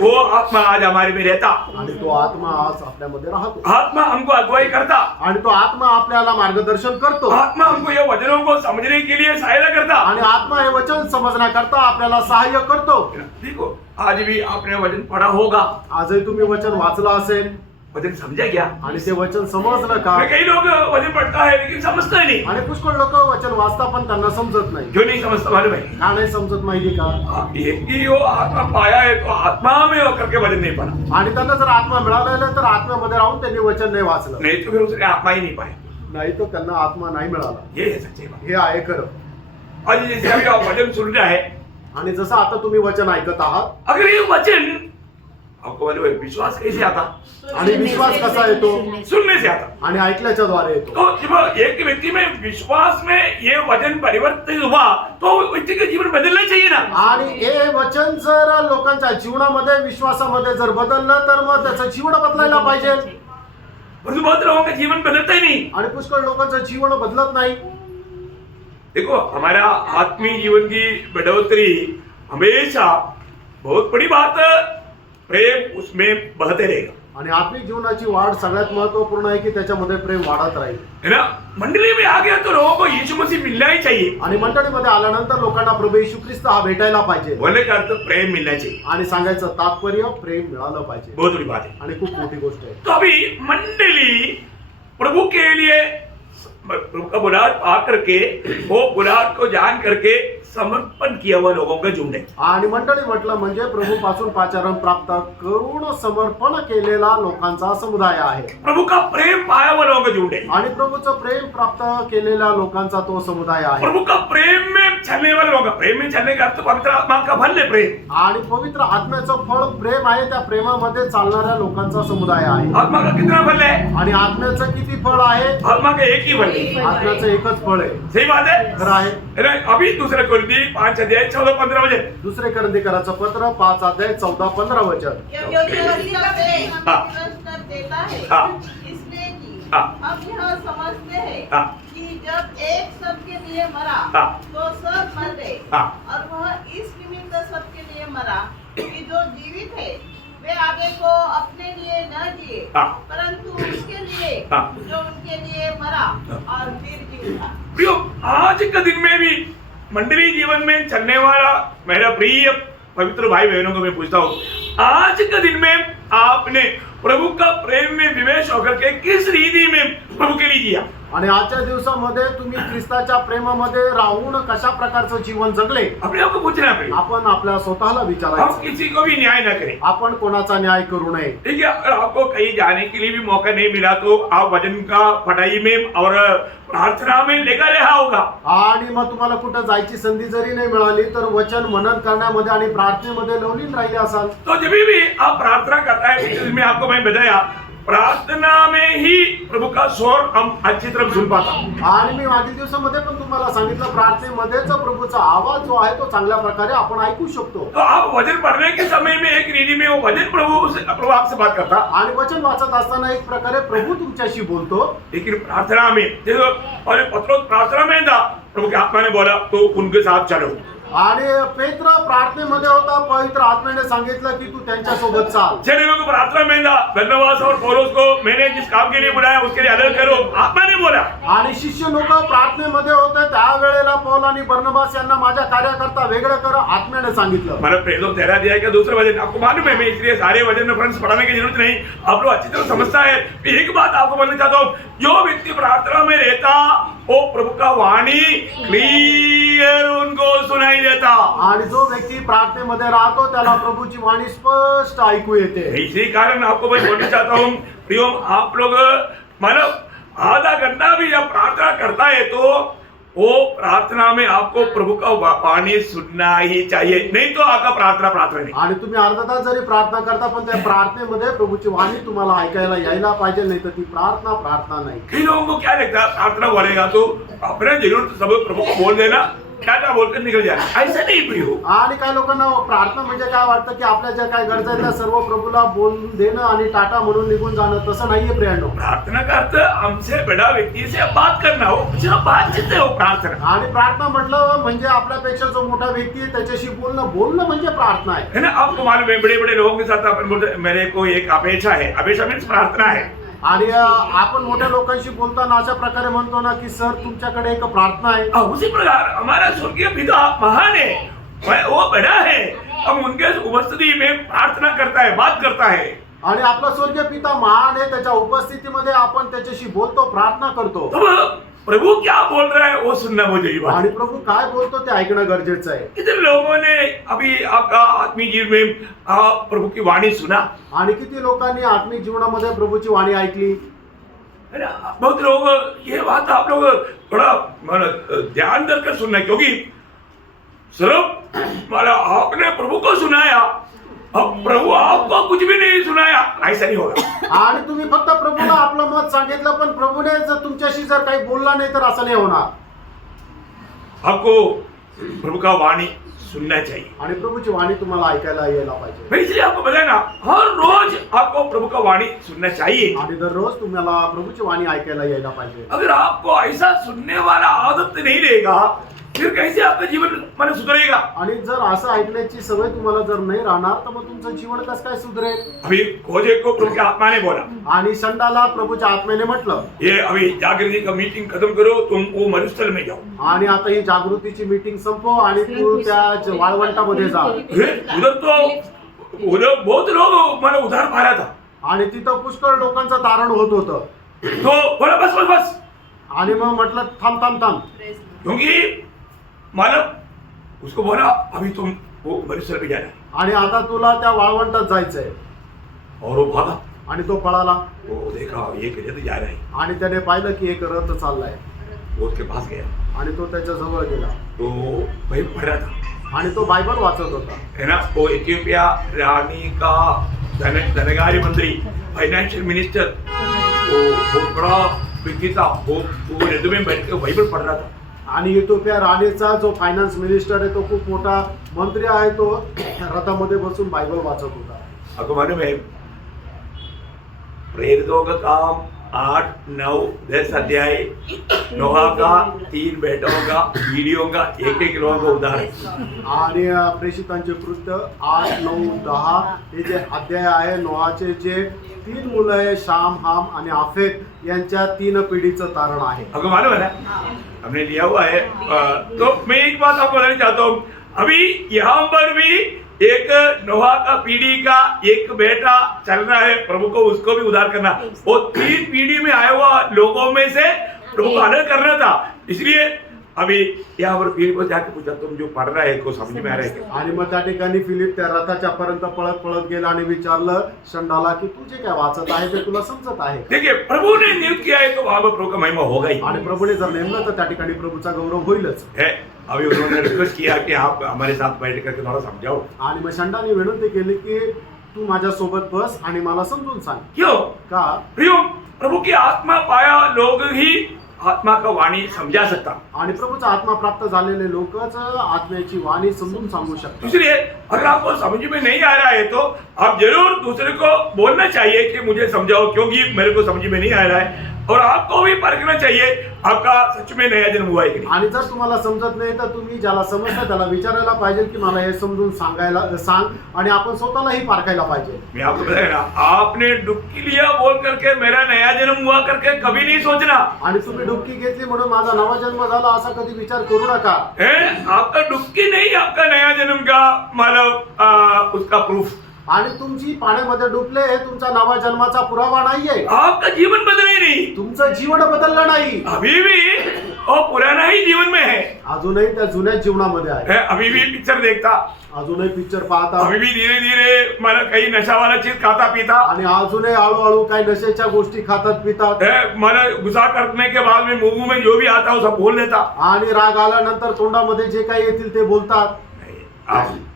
वो आत्मा आज हमारे में रहता. आणि तो आत्मा आज आपल्यामध्ये राहतो. आत्मा हमको अगुवाई करता. आणि तो आत्मा आपल्याला मार्गदर्शन करतो. आत्मा हमको ये वचनों को समझने के लिए सहायता करता. आणि आत्मा हे वचन समजण्याकरता आपल्याला सहाय्य करतो. देखो, आज भी आपने वचन पढ़ा होगा. आजही तुम्ही वचन वाचलं असेल. वचन समझा क्या? आणि ते वचन समजलं का? कई लोग वचन पढ़ता है लेकिन समझता नहीं. आणि पुष्कळ लोक वचन वाचता पण त्यांना समजत नाही. क्यों नहीं समझता मालूम है? का नाही समजत माहिती का? एक ही वो आत्मा पाया है तो आत्मा में होकर के वचन नहीं पढ़ा. आणि त्यांना जर आत्मा मिळालेला तर आत्म्यामध्ये राहून त्यांनी वचन नाही वाचलं. नहीं तो फिर उसने आत्मा ही नहीं पाया. नाही तो त्यांना आत्मा नाही मिळाला. ये है सच्ची बात. हे आहे खरं. आज जैसे अभी आप वचन सुन रहे हैं, आणि जसं आता तुम्ही वचन ऐकत आहात, अगर ये वचन आपको मालूम है विश्वास कैसे आता? आणि विश्वास कसा येतो? सुनने से आता. आणि ऐकल्याच्या द्वारे येतो. तो जब एक व्यक्ति में विश्वास में ये वचन परिवर्तित हुआ तो व्यक्ति का जीवन बदलना चाहिए ना. आणि हे वचन जर लोकांच्या जीवनामध्ये विश्वासामध्ये जर बदललं तर मग त्याचं जीवन बदलायला पाहिजे. परंतु बहुत लोगों का जीवन बदलता ही नहीं. आणि पुष्कळ लोकांचं जीवन बदलत नाही. देखो, हमारा आत्मीय जीवन की बढ़ोतरी हमेशा बहुत बड़ी बात, प्रेम उसमें बहते रहेगा. आणि आत्मिक जीवनाची वाढ सगळ्यात महत्वपूर्ण आहे की त्याच्यामध्ये प्रेम वाढत राहील. है ना. मंडली में आ गया तो लोगों को यीशु मसीह मिलना ही चाहिए. आणि मंडळीमध्ये आल्यानंतर लोकांना प्रभू येशू ख्रिस्त हा भेटायला पाहिजे. बोलने का अर्थ प्रेम मिलना चाहिए. आणि सांगायचं तात्पर्य प्रेम मिळालं पाहिजे. बहुत बड़ी बात है. आणि खूप मोठी गोष्ट आहे. तो अभी मंडली प्रभु के लिए प्रभु का बुलाहट पा करके वो बुलाहट को जान करके समर्पण किया हुआ लोगों का झुंड है. आणि मंडळी म्हटलं म्हणजे प्रभू पासून पाचारण प्राप्त करून समर्पण केलेला लोकांचा समुदाय आहे. प्रभु का प्रेम पाया हुआ लोगों का झुंड है. आणि प्रभूचं प्रेम प्राप्त केलेल्या लोकांचा तो समुदाय आहे. प्रभु का प्रेम में चलने वाले लोग, प्रेम में चलने का अर्थ पवित्र आत्मा का फल है प्रेम. आणि पवित्र आत्म्याचं फळ प्रेम आहे. त्या प्रेमामध्ये चालणाऱ्या लोकांचा समुदाय आहे. आत्मा का कितना फल है? आणि आत्म्याचं किती फळ आहे? आत्मा का एक ही फल है. आत्म्याचं एकच फळ आहे. सही बात है. खरं आहे. अभी दूसरे कुरिन्थी 5 अध्याय 14-15 वचन. दुसरे करंदीकराचं पत्र 5 अध्याय 14-15 वचन. क्योंकि उसका प्रेम हाँ। निरंतर देता है, हाँ। इसलिए कि हाँ। हम यह समझते हैं हाँ। कि जब एक सबके लिए मरा हाँ। तो सब मर गए, हाँ। और वह इस निमित्त सबके लिए मरा कि जो जीवित है वे आगे को अपने लिए न जिए, हाँ। परंतु उसके लिए हाँ। जो उनके लिए मरा और फिर जी उठा. प्रियो, आज के दिन में भी मंडली जीवन में चलने वाला मेरा प्रिय पवित्र भाई बहनों को मैं पूछता हूँ, आज के दिन में आपने प्रभु का प्रेम में विवेश होकर के किस रीति में प्रभु के लिए जिया। आणि आजच्या दिवसामध्ये तुम्ही ख्रिस्ताच्या प्रेमामध्ये राहून कशा प्रकारचं जीवन जगले अपने आप को पूछना पड़ेगा। आपण आपल्या स्वतःला हम विचारायचं, किसी को भी न्याय न करें। आपण कोणाचा न्याय करू नये। ठीक है, अगर आपको कहीं जाने के लिए भी मौका नहीं मिला तो आप वचन का पढ़ाई में और प्रार्थना में लेकर रहा होगा। आणि मग तुम्हाला कुठं जायची संधी जरी नाही मिळाली तर वचन मनन करण्यामध्ये आणि प्रार्थनेमध्ये लवलीन राहिले असाल। तो जब भी आप प्रार्थना करता है, मैं आपको मैं बताया, प्रार्थना में ही प्रभु का स्वर हम अच्छी तरह सुन पाता। आणि मी मागील दिवसामध्ये पण तुम्हाला सांगितलं, प्रार्थनेमध्येच प्रभूचा आवाज जो आहे तो चांगल्या प्रकारे आपण ऐकू शकतो। तो आप वचन पढ़ने के समय में एक रीति में वो वचन प्रभु आपसे बात करता, आणि वचन वाचत असताना एक प्रकारे प्रभू तुमच्याशी बोलतो। लेकिन प्रार्थना में देखो, और पत्रोस प्रार्थना में था, प्रभु के आत्मा ने बोला तो उनके साथ चलो। आणि पेत्र प्रार्थनेमध्ये होता, पवित्र आत्म्याने सांगितलं की तू त्यांच्यासोबत चाल। चेलों को प्रार्थना में था, बरनबास और पौलुस को मैंने जिस काम के लिए बुलाया उसके लिए अलग करो, आत्मा ने बोला। आणि शिष्य लोक प्रार्थनेमध्ये होते, त्यावेळेला पौल आणि बर्नबास यांना माझ्या कार्याकरता वेगळं कर, आत्म्याने सांगितलं। मैंने पहले तेरा दिया है दूसरे वजन आपको मालूम है, मैं इसलिए सारे वजन रेफरेंस पढ़ाने की जरूरत नहीं, आप लोग अच्छी तरह समझता है। एक बात आपको बोलना चाहता हूँ, जो व्यक्ति प्रार्थना में रहता वो प्रभु का वाणी क्लियर उनको सुनाई देता। आणि जो व्यक्ती प्रार्थनेमध्ये राहतो त्याला प्रभूची वाणी स्पष्ट ऐकू येते। इसी कारण आपको मैं बोलना चाहता हूँ प्रियो, आप लोग मतलब आधा घंटा भी जब प्रार्थना करता है तो वो प्रार्थना में आपको प्रभु का वाणी सुनना ही चाहिए, नहीं तो आपका प्रार्थना नहीं। आणि तुम्ही अर्धा तास जरी प्रार्थना करता पण त्या प्रार्थनेमध्ये प्रभूची वाणी तुम्हाला ऐकायला यायला पाहिजे, नाही तर ती प्रार्थना नाही। कई लोगों को क्या लगता है, प्रार्थना बोलेगा तो अपने जरूरत सब प्रभु को बोल देना, क्या बोलकर निकल जाना, ऐसा नहीं प्रियो। आणि काही लोकांना प्रार्थना म्हणजे काय वाटतं की आपल्या ज्या काही गरजा आहेत त्या सर्व प्रभूला बोलून देणं आणि टाटा म्हणून निघून जाणं, तसं नाहीये प्रियांनो। प्रार्थना का अर्थ हमसे बड़ा व्यक्ति से बात करना हो, सिर्फ बातचीत है वो प्रार्थना। आणि प्रार्थना म्हटलं म्हणजे आपल्यापेक्षा जो मोठा व्यक्ती आहे त्याच्याशी बोलणं म्हणजे प्रार्थना आहे। है ना, आपको मालूम है बड़े बड़े लोगों के साथ अपन बोलते मेरे को एक अपेक्षा है, अपेक्षा मीन्स प्रार्थना है। आणि आपण मोठ्या लोकांशी बोलताना अशा प्रकारे म्हणतो ना की सर तुमच्याकडे एक प्रार्थना आहे। उसी प्रकार हमारा स्वर्गीय पिता महान है, वो बड़ा है, हम उनके उपस्थिति में प्रार्थना करता है, बात करता है। आणि आपला स्वर्गीय पिता महान आहे, त्याच्या उपस्थितीमध्ये आपण त्याच्याशी बोलतो, प्रार्थना करतो। तब प्रभु क्या बोल रहा है वो सुनना मुझे ही बात। आणि प्रभू काय बोलतो ते ऐकणं गरजेचं आहे। कितने लोगों ने अभी आपका आत्मिक जीवन में प्रभु की वाणी सुना, आणि किती लोकांनी आत्मिक जीवनामध्ये प्रभूची वाणी ऐकली, है ना। बहुत लोग ये बात आप लोग थोड़ा ध्यान देकर सुनना, क्योंकि सिर्फ आपने प्रभु को सुनाया, अब प्रभु आपको कुछ भी नहीं सुनाया, ऐसा नहीं होगा। आणि तुम्ही फक्त प्रभूला आपलं मत सांगितलं पण प्रभूने जर तुमच्याशी जर काही बोलला नाही तर असं नाही होणार। आपको प्रभु का वाणी सुनना चाहिए, आणि प्रभूची वाणी तुम्हाला ऐकायला यायला पाहिजे। मैं इसलिए आपको बताया ना, हर रोज आपको प्रभु का वाणी सुनना चाहिए। आणि दररोज तुम्हाला प्रभूची वाणी ऐकायला यायला पाहिजे। अगर आपको ऐसा सुनने वाला आदत नहीं रहेगा, फिर कैसे आपका जीवन मन सुधरेगा। आणि जर असं ऐकण्याची सवय तुम्हाला जर नाही राहणार तर मग तुमचं जीवन कसं काय सुधरेल। अभी खोजे को प्रभु के आत्मा ने बोला, आणि संडाला प्रभूच्या आत्म्याने म्हटलं, ये अभी जागृति का मीटिंग खत्म करो, तुम वो मरुस्थल में जाओ। आणि आता ही जागृतीची मीटिंग संपव आणि तू त्या वाळवंटामध्ये जा। उधर बहुत लोग मैंने उधार मारा था, आणि तिथं पुष्कळ लोकांचं तारण होत होतं। तो बोला बस बस बस, आणि मग म्हटलं थांब थांब थांब, क्योंकि मालूम उसको बोला अभी तुम वो मरुस्थल में जाना, आणि आता तुला त्या वाळवंटात जायचंय। और वो भागा, आणि तो पळाला, वो देखा ये रथ जा रहा है, आणि त्याने पाहिलं की एक रथ चाललाय, वो उसके पास गया, आणि तो त्याच्या जवळ गेला, तो भाई पढ़ रहा था, आणि तो बायबल वाचत होता। है ना। वो इथियोपिया रानी का धनगारी मंत्री, फाइनेंशियल मिनिस्टर, वो बहुत बड़ा व्यक्ति था, वो रथ में बैठ कर बाइबल पढ़ रहा था। आणि इथियोपिया राणीचा जो फायनान्स मिनिस्टर आहे तो खूप मोठा मंत्री आहे, तो रथामध्ये बसून बायबल वाचत होता। आपको मालूम है प्रेरितों का काम 8, 9, 10 अध्याय, नोहा का 3 बेटों का, गिडियों का 1-1 लोगों का उद्धार है। आणि प्रेषितांचे कृत्य 8, 9, 10 हे जे अध्याय आहे, नोहाचे जे 3 मुलं आहे, शाम, हाम आणि आफेत यांच्या 3 पिढीचं तारण आहे। आपको मालूम है ना, हमने लिया हुआ है। तो मैं एक बात आपको बताना चाहता हूँ, अभी यहाँ पर भी एक नोहा का पीढ़ी का एक बेटा चल रहा है, प्रभु को उसको भी उद्धार करना, वो 3 पीढ़ी में आया हुआ लोगों में से प्रभु को अलग करना था। इसलिए अभी यावर फिलिप जाके पूछा, तुम जो पढ़ रहे को समझ में आ रहा है? आणि मग त्या ठिकाणी फिलिप त्या रथाच्या पर्यंत पळत पळत गेला आणि विचारलं शंडाला की तू जे काय वाचत आहे ते तुला समजत आहे? देखिए, प्रभु ने नियुक्त किया है तो वहां पर प्रभु का महिमा होगा ही। आणि प्रभूने जर नेमलं तर त्या ठिकाणी प्रभूचा गौरव होईलच है। अभी उन्होंने रिक्वेस्ट किया कि आप हमारे साथ बैठ करके थोड़ा समझाओ। आणि मग शंडाने विनंती केली की तू माझ्या सोबत बस आणि मला समजून सांग। क्यों? का? प्रियो, प्रभु की आत्मा पाया लोग ही आत्मा का वाणी समझा सकता। आणि प्रभूचा आत्मा प्राप्त झालेले लोकच आत्म्याची वाणी समजून सांगू शकतात। इसलिए अगर आपको समझ में नहीं आ रहा है तो आप जरूर दूसरे को बोलना चाहिए कि मुझे समझाओ, क्योंकि मेरे को समझ में नहीं आ रहा है। और आपको भी परखना चाहिए आपका सच में नया जन्म हुआ है कि नहीं। आणि जर तुम्हाला समजत नाही तर तुम्ही ज्याला समजतं त्याला विचारायला पाहिजे की मला हे समजून सांग आणि आपण स्वतःलाही पारखायला पाहिजे। मैं आपको बताया ना, आपने डुबकी लिया बोल करके मेरा नया जन्म हुआ करके कभी नहीं सोचना। आणि तुम्ही डुबकी घेतली म्हणून माझा नवा जन्म झाला असा कधी विचार करू नका। आपका डुबकी नहीं, आपका नया जन्म का मतलब उसका प्रूफ। आणि तुमची पाण्यामध्ये डुबले हे तुमचा नवा जन्माचा पुरावा नाहीये। आपका जीवन बदला ही नहीं, तुमचं जीवन बदललं नाही, अभी भी वो पुराना ही जीवन में है। अजूनही त्या जुन्या जीवनामध्ये आहे। अभी भी पिक्चर देखता, अजूनही पिक्चर पाहता, अभी भी धीरे धीरे मतलब कई नशा वाला चीज खाता पीता, आणि अजूनही हळूहळू काही नशेच्या गोष्टी खातात पितात, मतलब गुस्सा करने के बाद में मुंह में जो भी आता है वो सब बोल देता। आणि राग आल्यानंतर तोंडामध्ये जे काही येतील ते बोलतात।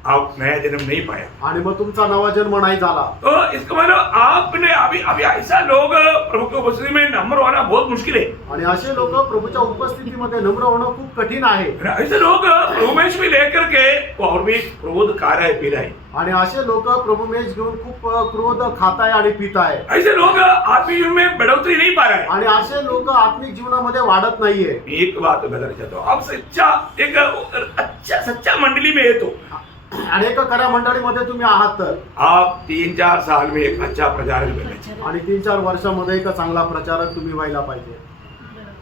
आप नया जन्म नहीं पाया आणि मग तुमचा नवा जन्म नाही झाला। तो इसका मतलब आपने अभी ऐसा लोग प्रभु की उपस्थिति में नम्र होना बहुत मुश्किल है। आणि असे लोक प्रभूच्या उपस्थितीमध्ये नम्र होणं खूप कठीण आहे। ऐसे लोग प्रभुमेश में लेकर के और भी क्रोध खा रहा है पी रहा है। आणि असे लोक प्रभुमेश घेऊन खूप क्रोध खाताय आणि पिताय। ऐसे लोग आत्मिक जीवन में बढ़ोतरी नहीं पा रहा है। आणि असे लोक आत्मिक जीवनामध्ये वाढत नाहीये। एक बात बताना चाहता हूँ, आप सच्चा मंडली में है तो अनेक खऱ्या मंडळीमध्ये तुम्ही आहात तर आप 3-4 साल में एक अच्छा प्रचारक बनना चाहिए। आणि 3-4 वर्षामध्ये एक चांगला प्रचारक तुम्ही व्हायला पाहिजे।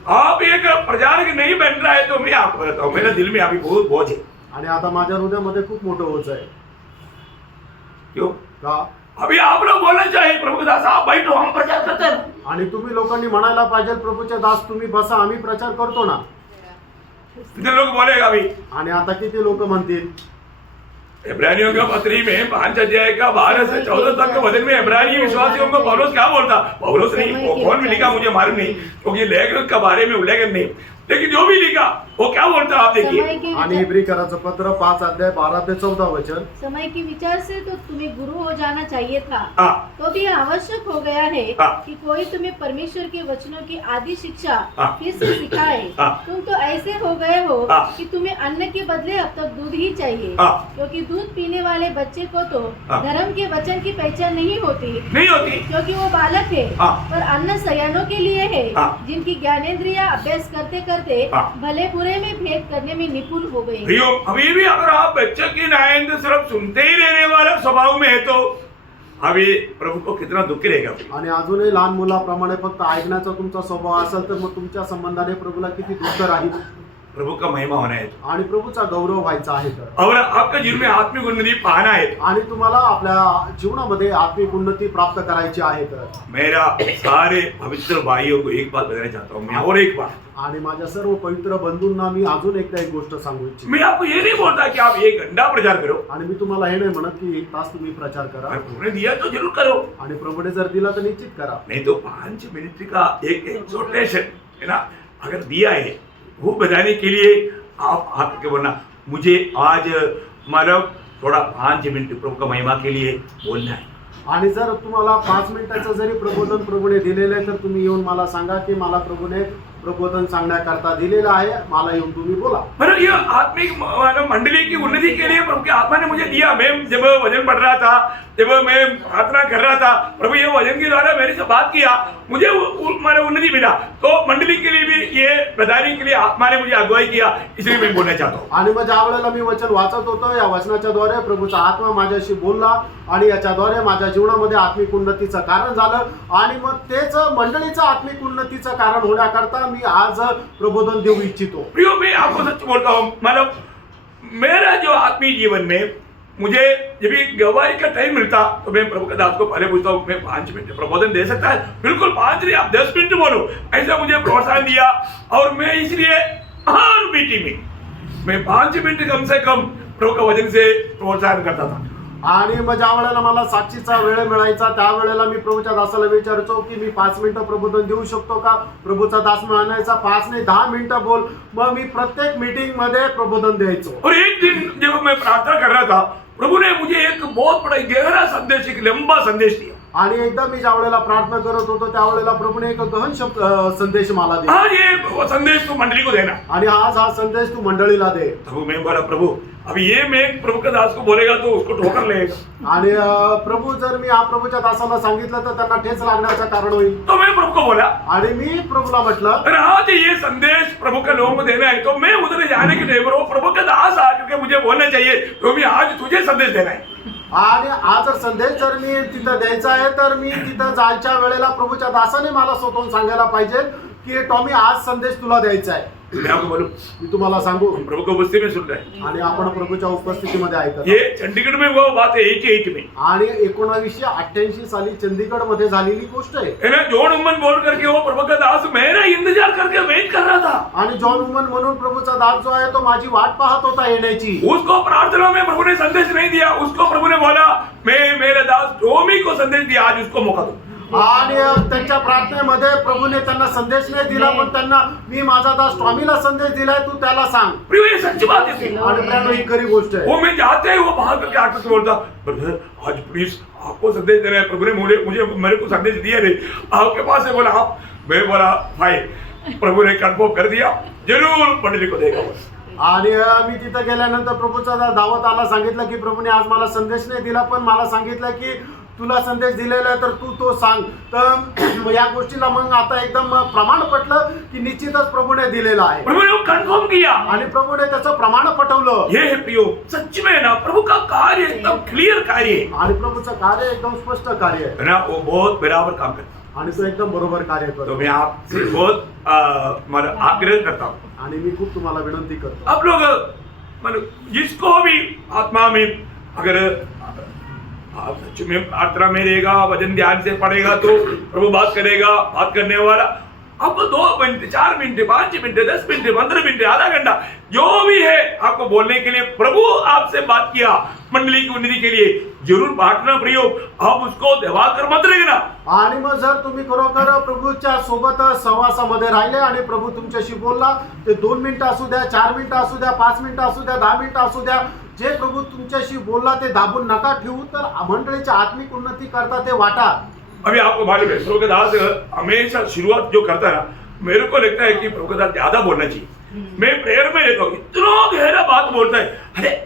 आप एक प्रचारक नहीं बन रहा है तो मैं आपको बताता हूँ, मेरे दिल में अभी बहुत बोझ है। आणि आता माझ्या हृदयामध्ये खूप मोठं ओझ आहे। क्यों? का? अभी आप लोग बोलना चाहिए, प्रभु दास आप बैठो, हम प्रचार करते हैं। आणि तुम्ही लोकांनी म्हणायला पाहिजे प्रभूचे दास तुम्ही बसा, आम्ही प्रचार करतो ना। कितने लोग बोलेगा अभी? आणि आता किती लोक म्हणतील? इब्रानियों का पत्री में 5 अध्याय का 12 से 14 तक के वचन में इब्रानी विश्वासियों को पौलुस क्या बोलता? पौलुस नहीं, कौन भी लिखा मुझे मालूम नहीं, क्योंकि लेखक के बारे में उल्लेख नहीं, लेकिन जो भी लिखा वो क्या बोलता आप देखिए। आणि इब्री-कराचं पत्र 5 अध्याय 12 ते 14 वचन। समय के विचार से तो तुम्हें गुरु हो जाना चाहिए था, हाँ। तो भी आवश्यक हो गया है हाँ। कि कोई तुम्हें परमेश्वर के वचनों की आदि शिक्षा हाँ। फिर से सिखाए। हाँ। तुम तो ऐसे हो गए हो हाँ। कि तुम्हें अन्न के बदले अब तक दूध ही चाहिए, हाँ। क्योंकि दूध पीने वाले बच्चे को तो हाँ। धर्म के वचन की पहचान नहीं होती, क्योंकि वो बालक है। हाँ। पर अन्न सयानों के लिए है, हाँ। जिनकी ज्ञानेंद्रिया अभ्यास करते करते हाँ। भले बुरे में भेद करने में निपुण हो गए। अभी भी अगर आप बच्चे की न्याय सिर्फ सुनते ही रहने वाले स्वभाव में है तो अभी प्रभु को कितना दुख रहेगा। आणि अजूनही लहान मुलाप्रमाणे फक्त ऐकण्याचा तुमचा स्वभाव असेल तर मग तुमच्या संबंधाने प्रभूला किती दुःख राहील। प्रभु का महिमा होना है आणि प्रभूचा गौरव व्हायचा आहे तर, और आपका जीवन में आत्मिक उन्नति पाना है, आणि तुम्हाला आपल्या जीवनामध्ये आत्मिक उन्नती प्राप्त करायची आहे तर। मेरा सारे पवित्र भाइयों को एक बात बताना चाहता हूँ मैं, और एक बात। आणि माझ्या सर्व पवित्र बंधूंना मी अजून एकदा एक गोष्ट सांगू इच्छितो। मैं आपको ये नहीं बोलता कि आप 1 घंटा प्रचार करो, आणि मी तुम्हाला हे नाही म्हणत की 1 तास तुम्ही प्रचार करा, अगर प्रभु ने दिया तो जरूर करो, आणि प्रभूने जर दिला तर निश्चित करा। नहीं तो 5 मिनट का एक एक्सोर्टेशन है ना, अगर दिया है वो बताने के लिए आप आपके बोलना मुझे आज मतलब थोड़ा 5 मिनट प्रभु का महिमा के लिए बोलना है। आणि जर तुम्हाला 5 मिनिटाचं जरी प्रबोधन प्रभूने दिलेलं आहे तर तुम्ही येऊन मला सांगा की मला प्रभूने प्रबोधन सांगण्याकरता दिलेलं आहे, मला येऊन तुम्ही बोला। मतलब ये आत्मिक मंडली की उन्नति के लिए प्रभु की आत्मा ने मुझे दिया। मैं जब वचन पढ़ रहा था, जब मैं प्रार्थना कर रहा था, प्रभु ये वचन के द्वारा मेरे से बात किया, मुझे मतलब उन्नति मिला। तो मंडली के लिए भी ये बताने के लिए आत्मा ने मुझे अगुवाई किया, इसलिए मैं बोलना चाहता हूँ। आणि मग ज्या वेळेला मी वचन वाचत होतो या वचनाच्या द्वारे प्रभूचा आत्मा माझ्याशी बोलला आणि याच्याद्वारे माझ्या जीवनामध्ये आत्मिक उन्नतीचं कारण झालं, आणि मग तेच मंडळीचं आत्मिक उन्नतीचं कारण होण्याकरता मी आज प्रबोधन देऊ इच्छितो। प्रियो, मैं आपको सच बोलता हूँ, मतलब मेरा जो आत्मिक जीवन में मुझे जब भी गवाही का टाइम मिलता तो मैं प्रभु के दास को पहले पूछता हूँ, मैं 5 मिनट प्रबोधन दे सकता है? बिल्कुल 5 नहीं, आप 10 मिनट बोलो। ऐसा मुझे प्रोत्साहन दिया और मैं इसलिए हर मीटिंग में मैं 5 मिनट कम से कम प्रभु का वचन से प्रोत्साहन करता था। आणि मग ज्या वेळेला मला साक्षीचा वेळ मिळायचा त्यावेळेला मी प्रभूच्या दासाला विचारायचो की मी 5 मिनिटं प्रबोधन देऊ शकतो का? प्रभूचा दास म्हणायचा 5 नाही 10 मिनिटं बोल। मग मी प्रत्येक मीटिंग मध्ये प्रबोधन द्यायचो। और एक दिन जब मैं प्रार्थना कर रहा था, प्रभु ने मुझे एक बहुत बड़ा गहरा संदेश, एक लंबा संदेश दिया। आणि एकदा मी ज्या वेळेला प्रार्थना करत होतो त्यावेळेला प्रभूने एक गहन संदेश मला दिला। आज ये संदेश तू मंडली को देना, आणि आज हा संदेश तू मंडळीला दे। तो मैं बोला प्रभु अभी ये मैं प्रभु के दास को बोलेगा तो उसको ठोकर लेगा। आणि प्रभू जर मी हा प्रभूच्या दासाला सांगितलं तर त्यांना ठेच लागण्याचं कारण होईल। तो मैं प्रभु को बोला आणि मी प्रभूला म्हटलं अरे आज ये संदेश प्रभु के लोगों को देना है तो मैं उधर जाने के लिए प्रभु के दास आकर के मुझे बोलना चाहिए, तो मैं आज तुझे संदेश देना है। आणि आज जर संदेश जर मी तिथं द्यायचा आहे तर मी तिथं जायच्या वेळेला प्रभूच्या दासाने मला स्वतःहून सांगायला पाहिजे की टॉमी आज संदेश तुला द्यायचा आहे। मैं आपको बोलूं, मी तुम्हाला सांगू प्रभु को उपस्थिति में सुन रहे हैं। आणि आपण प्रभूच्या उपस्थितीमध्ये ऐकत ये चंडीगढ़ में वो बात है 88 में, आणि 1988 साली चंदीगड मध्ये झालेली गोष्ट आहे। है ना। जॉन उमन बोल करके वो प्रभु का दास मेरा इंतजार करके वेट कर रहा था। आणि जॉन उमन म्हणून प्रभूचा दास जो आहे तो माझी वाट पाहत होता येण्याची। उसको प्रार्थना में प्रभु ने संदेश नहीं दिया, उसको प्रभु ने बोला मैं मेरे दास टॉमी को संदेश दिया, आज उसको मौका दो। आणि त्यांच्या प्रार्थनेमध्ये प्रभूने त्यांना संदेश नाही दिला पण त्यांना मी माझा दास टॉमीला संदेश दिलाय, तू त्याला सांग। प्रिय ये सच्ची बात है। आणि प्रिय ही खरी गोष्ट आहे। वो मैं जाते ही वो बाहर करके आकर के बोलता ब्रदर आज प्लीज आपको संदेश देना है, प्रभु ने मुझे मेरे को संदेश दिया नहीं, आपके पास है। बोला आप, मैं बोला भाई प्रभु ने कंफर्म कर दिया, जरूर मंडली को देगा। आणि मी तिथं गेल्यानंतर प्रभूचा दावत आला, सांगितलं की प्रभूने आज मला संदेश नाही दिला पण मला सांगितलं की तुला संदेश दिलेला आहे तर तू तो सांग। तर या गोष्टीला मग आता एकदम प्रमाण पटलं की निश्चितच प्रभूने दिलेला आहे। प्रभु ने कंफर्म किया आणि प्रभूने त्याचं प्रमाण पटवलं। ये है प्रियो सच में ना प्रभु का कार्य एकदम क्लियर कार्य है। आणि प्रभूचं कार्य एकदम स्पष्ट कार्य आहे ना, वो बहुत बराबर काम करता है आणि तो एकदम बरोबर कार्य तो करतो। मैं आपसे बहुत आग्रह करता हूँ, आणि मी खूप तुम्हाला विनंती करतो आप लोग मतलब जिसको भी आत्मा में अगर आप सच में प्रार्थना में रहेगा, वचन ध्यान से पढ़ेगा तो प्रभु बात करेगा, बात करने वाला आपको 2 minute 4 minute 5 minute 10 minute 15 minute आधा घंटा जो भी है आपको बोलने के लिए प्रभु आपसे बात किया मंडली की उन्नति के लिए, जरूर बांटना प्रियो, आप उसको दबा कर मत रखना। आणि मग जर तुम्ही खरोखर प्रभूच्या सोबत सहवासामध्ये राहिले आणि प्रभू तुमच्याशी बोलला ते 2 मिनिटं असू द्या, 4 मिनिटं असू द्या, 5 मिनिटं असू द्या, 10 मिनिटं असू द्या, जे प्रभू तुमच्याशी बोलला ते दाबून नका ठेवू, तर मंडळीची आत्मिक उन्नती करता ते वाटा। अभी आपको मालूम है प्रभु के दास हमेशा शुरुआत जो करता है ना, मेरे को लगता है कि प्रभु के दास ज्यादा बोलना चाहिए। मैं प्रेयर में देखता हूँ इतना गहरा बात बोलता है, अरे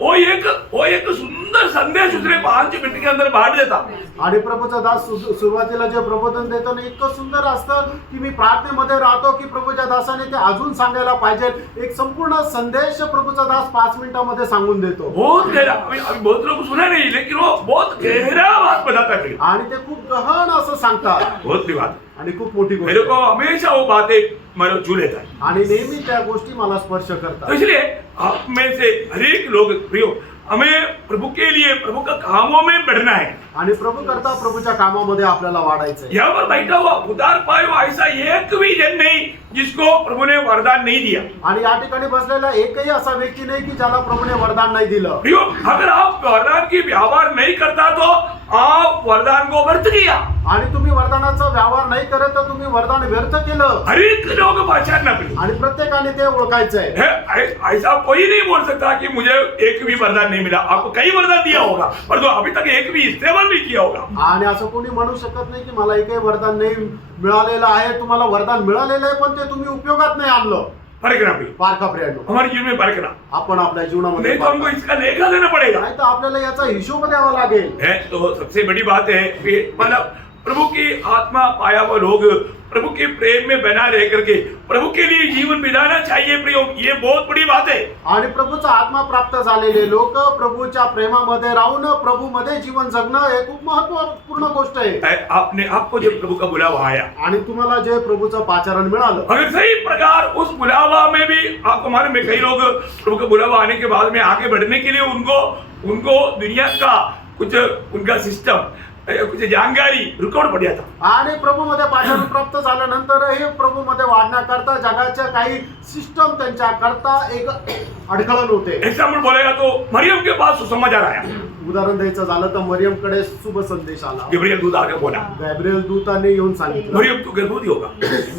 वो एक सुंदर संदेश उसने 5 मिनट के अंदर बांट देता। आणि प्रभूचा दास सुरुवातीला जे प्रबोधन देतो ना इतकं सुंदर असतं की मी प्रार्थनेमध्ये राहतो की प्रभूच्या दासाने ते अजून सांगायला पाहिजे। एक संपूर्ण संदेश प्रभूचा दास 5 मिनिटांमध्ये सांगून देतो। बहुत गहरा, अभी बहुत लोग सुना नहीं लेकिन वो बहुत गहरा बात बताता है आणि ते खूप गहन असं सांगतात। बहुत बड़ी बात आणि खूप मोठी गोष्ट मेरे को हमेशा वो बातें मतलब छू लेता है आणि नेहमी त्या गोष्टी मला स्पर्श करतात। तो इसलिए आप में से हर एक लोग प्रियो हमें प्रभु के लिए प्रभु का कामों में बढ़ना है। आणि प्रभू करता प्रभूच्या कामामध्ये आपल्याला वाढायचं आहे। यहाँ पर बैठा हुआ उदार पाए हुआ ऐसा एक भी जन नहीं जिसको प्रभु ने वरदान नहीं दिया। आणि या ठिकाणी बसलेला एकही असा व्यक्ती नाही की ज्याला प्रभूने वरदान नाही दिलं। प्रियो अगर आप वरदान की व्यवहार नहीं करता तो आप वरदान को व्यर्थ किया। आणि तुम्ही वरदानाचा व्यवहार नाही करत तर तुम्ही वरदान व्यर्थ केलं। हर एक लोग पहचानना प्रियो, आणि प्रत्येकाने ते ओळखायचं आहे। ऐसा कोई नहीं बोल सकता कि मुझे एक भी वरदान नहीं मिला। आपको कई वरदान दिया होगा पर तो अभी तक एक भी इस्तेमाल नहीं किया होगा। आणि असं कोणी म्हणू शकत नाही की मला एकही वरदान नाही मिळालेलं आहे। तुम्हाला वरदान मिळालेलं आहे पण ते तुम्ही उपयोगात नाही आणलं। परखना प्रियो, पारखा प्रियांनो, हमारे जीवन में परखना, आपण आपल्या जीवनामध्ये नहीं तो हमको इसका लेखा देना पड़ेगा। नाही तर आपल्याला याचा हिशोब द्यावा लागेल। है तो सबसे बड़ी बात है कि मतलब प्रभु की आत्मा पाया हुआ लोग प्रभु के प्रेम में बना रह करके प्रभु के लिए जीवन बिताना चाहिए प्रियो, ये बहुत बड़ी बात है। आणि प्रभूचा आत्मा प्राप्त झालेले लोक प्रभूच्या प्रेमामध्ये राहून प्रभूमध्ये जीवन जगणं हे खूप महत्त्वपूर्ण गोष्ट आहे। आपने आपको जो प्रभु का बुलावा आया आणि तुम्हाला जे प्रभूचं पाचारण मिळालं, अगर सही प्रकार उस बुलावा में भी आपको मालूम है कई लोग प्रभु का बुलावा आने के बाद में आगे बढ़ने के लिए उनको उनको दुनिया का कुछ उनका सिस्टम कुछ जानकारी रुकावट पड़ जाता. आणि प्रभूमध्ये पाठवून प्राप्त झाल्यानंतर हे प्रभूमध्ये वाढण्याकरता जगाच्या काही सिस्टम त्यांच्या करता एक अडखळण होते. एग्जाम्पल बोलेगा तो मरियम के पास सुसमाचार आया. उदाहरण द्यायचं झालं तर मरियमकडे शुभ संदेश आला. गब्रियल दूत आके बोला, गॅब्रिएल दूताने येऊन सांगितलं, मरियम तू गर्भवती होगा,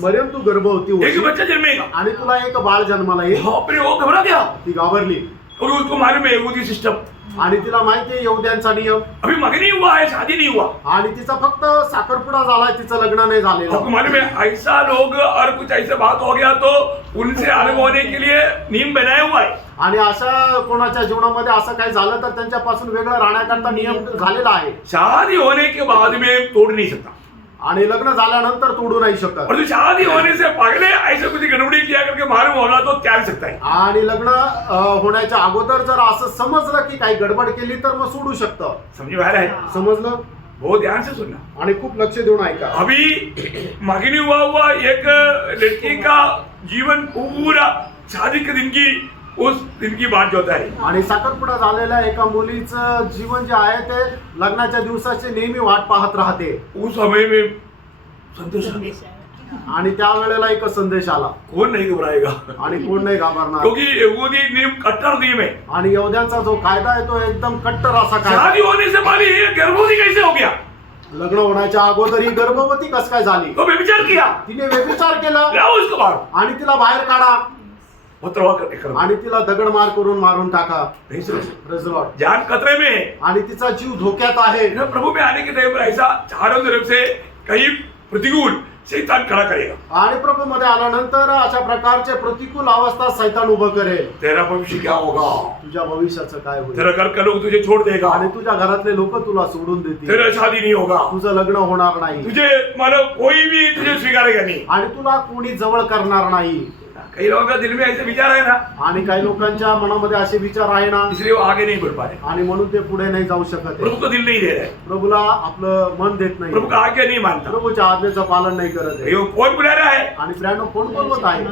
मरियम तू गर्भवती एक होशील बच्चा जन्मेगा. आणि तुला एक बाळ जन्माला येईल. बाप रे, वो घबरा गया ती घाबरली क्योंकि उसको मालूम है यहूदी सिस्टम. आणि तिला माहिती आहे यहुद्यांचा नियम. अभी मगे नहीं हुआ है, शादी नहीं हुआ. आणि तिचा फक्त साखरपुडा झालाय, तिचं लग्न नाही आपको झालेलं. मालूम है ऐसा लोग और कुछ ऐसे बात हो गया तो उनसे अलग होने के लिए नियम बनाया हुआ है. आणि अशा कोणाच्या जीवनामध्ये असं काही झालं तर त्यांच्यापासून वेगळं राहण्याकरता नियम झालेला आहे. शादी होने के बाद में तोड़ नहीं सकता, आणि लग्न झाल्यानंतर तोडू नाही शकत. और जो शादी होने से पहले ऐसे कुछ गड़बड़ी किया करके मालूम होगा तो त्याग सकता है. आणि लग्न होण्याच्या अगोदर जर असं समजलं की काही गडबड केली तर मग सोडू शकतं. समझ में आ रहा है? समजलं? बहुत ध्यान से सुनना. आणि खूप लक्ष देऊन ऐका. अभी मांगनी हुआ एक लड़की का जीवन पूरा शादी के दिन की उस दिन की बात जो होता है. आणि साखरपुडा झालेल्या एका मुलीचं जीवन जे आहे ते लग्नाच्या दिवसाची नेहमी वाट पाहत राहते. उस समय में संतोष आणि त्यावेळेला एक संदेश आला. कौन नहीं घबराएगा, आणि कोण नाही घाबरणार. क्योंकि यहूदी नियम कट्टर नियम है. आणि यहुद्यांचा जो कायदा आहे तो एकदम कट्टर असा कायदा. शादी होने से पहले ये गर्भवती कैसे हो गया? लग्न होण्याच्या अगोदर ही गर्भवती कस काय झाली? तो व्यभिचार किया, तिने व्यभिचार केला लाओ उसको बाहर, आणि तिला बाहेर काढा पत्रवा करके करो, आणि तिला दगडमार करून मारून टाका. नहीं सुनो. Praise the Lord. जान खतरे में है. आणि तिचा जीव धोक्यात आहे. ना प्रभु में आने के टाइम पर ऐसा चारों तरफ से कई प्रतिकूल शैतान खड़ा करेगा. आणि प्रभू मध्ये आल्यानंतर अशा प्रकारचे प्रतिकूल अवस्था सैतान उभं करेल. तेरा भविष्य क्या होगा? तुझ्या भविष्याचं काय होईल? तेरा घर का लोग तुझे छोड़ देगा, आणि तुझ्या घरातले लोक तुला सोडून देतील. तेरा शादी नहीं होगा, तुझं लग्न होणार नाही. तुझे मानो कोई भी तुझे स्वीकारेगा नहीं. आणि तुला कोणी जवळ करणार नाही. कई लोगों का दिल में ऐसे विचार है ना, आणि काही लोकांच्या मनामध्ये असे विचार आहे ना, इसलिए वो आगे नहीं बढ़ पा रहे. आणि म्हणून ते पुढे नाही जाऊ शकत. प्रभु को दिल नहीं दे रहे, प्रभूला आपलं मन देत नाही. प्रभु का आज्ञा नहीं मानता. प्रभूच्या आज्ञेचं पालन नाही करत आहे. ये कौन बुला रहा है? आणि फ्रेंड कोण बोलवत आहे?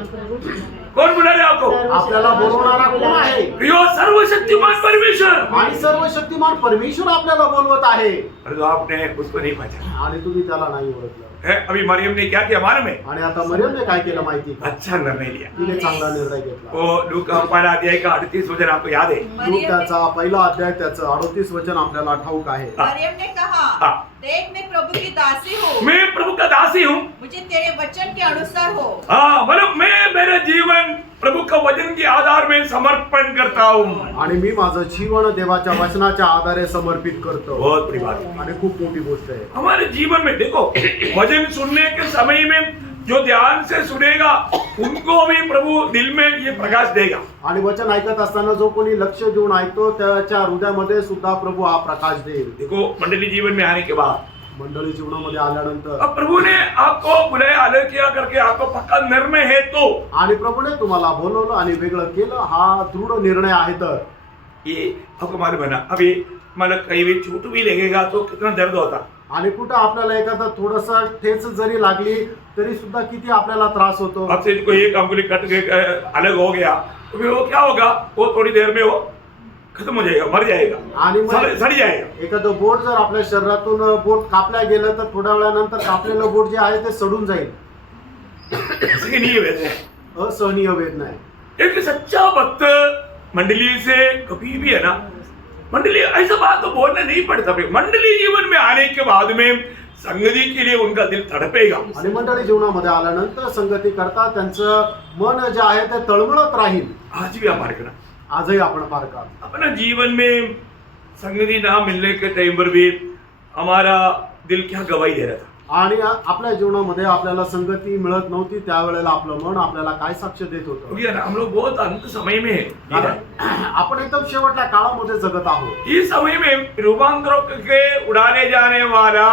कौन बुला रहा है आपको? आपल्याला बोलवणारा कोण आहे? यो सर्वशक्तिमान परमेश्वर. आणि सर्वशक्तिमान परमेश्वर आपल्याला बोलवत आहे. अरे तो आपने उसको नहीं पहचाना. आणि तुम्ही त्याला नाही ओळखलं. अभी मरियम ने क्या किया मालूम है? आणि आता मरियमने काय केलं माहिती का? अच्छा निर्णय लिया. तिने चांगला निर्णय घेतला. वो लूका पहला अध्याय का 38 वचन आपको याद है? लूक त्याचा पहिला अध्याय त्याचं 38 वचन आपल्याला ठाऊक आहे. मरियम ने कहा, हाँ. देख मैं प्रभु की दासी हूँ, मैं प्रभु का दासी हूँ. मुझे तेरे वचन के अनुसार हो. हाँ, मतलब मैं मेरे जीवन प्रभु का वचन के आधार में समर्पण करता हूँ. आणि मी माझं जीवन देवाच्या वचनाच्या आधारे समर्पित करतो. बहुत बड़ी बात है. आणि खूप मोठी गोष्ट आहे. हमारे जीवन में देखो, वचन सुनने के समय में जो ध्यान से सुनेगा उनको भी प्रभु दिल में ये प्रकाश देगा. आणि वचन ऐकत असताना जो कोणी लक्ष देऊन ऐकतो त्याच्या हृदयामध्ये सुद्धा प्रभु हा प्रकाश देईल. देखो मंडली जीवन में आने के बाद मंडळी जीवनामध्ये आल्यानंतर अब प्रभु ने आपको बुलाया, अलग किया करके आपको पक्का निर्णय है तो आणि प्रभूने तुम्हाला बोलवलं आणि वेगळं केलं, हा दृढ निर्णय आहे. तर ये आपको मालूम है ना, अभी मतलब कहीं भी चोट भी लगेगा तो कितना दर्द होता. आणि कुठं आपल्याला एखादा थोडासा ठेच जरी लागली तरी सुद्धा किती आपल्याला त्रास होतो. आपसे कोई एक अंगुली कट के अलग हो गया तो फिर वो क्या होगा? वो थोड़ी देर में वो खत्म हो जाएगा, मर जाएगा आणि मग सड़ जाएगा. एखादं बोट जर आपल्या शरीरातून बोट कापल्या गेलं तर थोड्या वेळानंतर कापलेलं बोट जे आहे ते सडून जाईल. इसके नहीं वैसे असहनीय वेदना आहे. एक सच्चा भक्त मंडली से कभी भी है ना, मंडली ऐसा बात तो बोलना नहीं पड़ता. मंडली जीवन में आने के बाद में संगति के लिए उनका दिल तड़पेगा. आणि मंडळी जीवनामध्ये आल्यानंतर संगती करता त्यांचं मन जे आहे ते तळमळत राहील. आज भी हमारे करना, आजही आपण पार का अपना जीवन में संगति ना मिलने के टाइम पर भी हमारा दिल क्या गवाही दे रहा था. आणि आपल्या जीवनामध्ये आपल्याला संगती मिळत नव्हती त्यावेळेला आपलं मन आपल्याला काय साक्ष देत होतं? क्योंकि हम लोग बहुत अंत समय में है. आपण एकदम शेवटच्या काळामध्ये जगत आहोत. इस समय में रूपांतरों के उड़ाने जाने वाला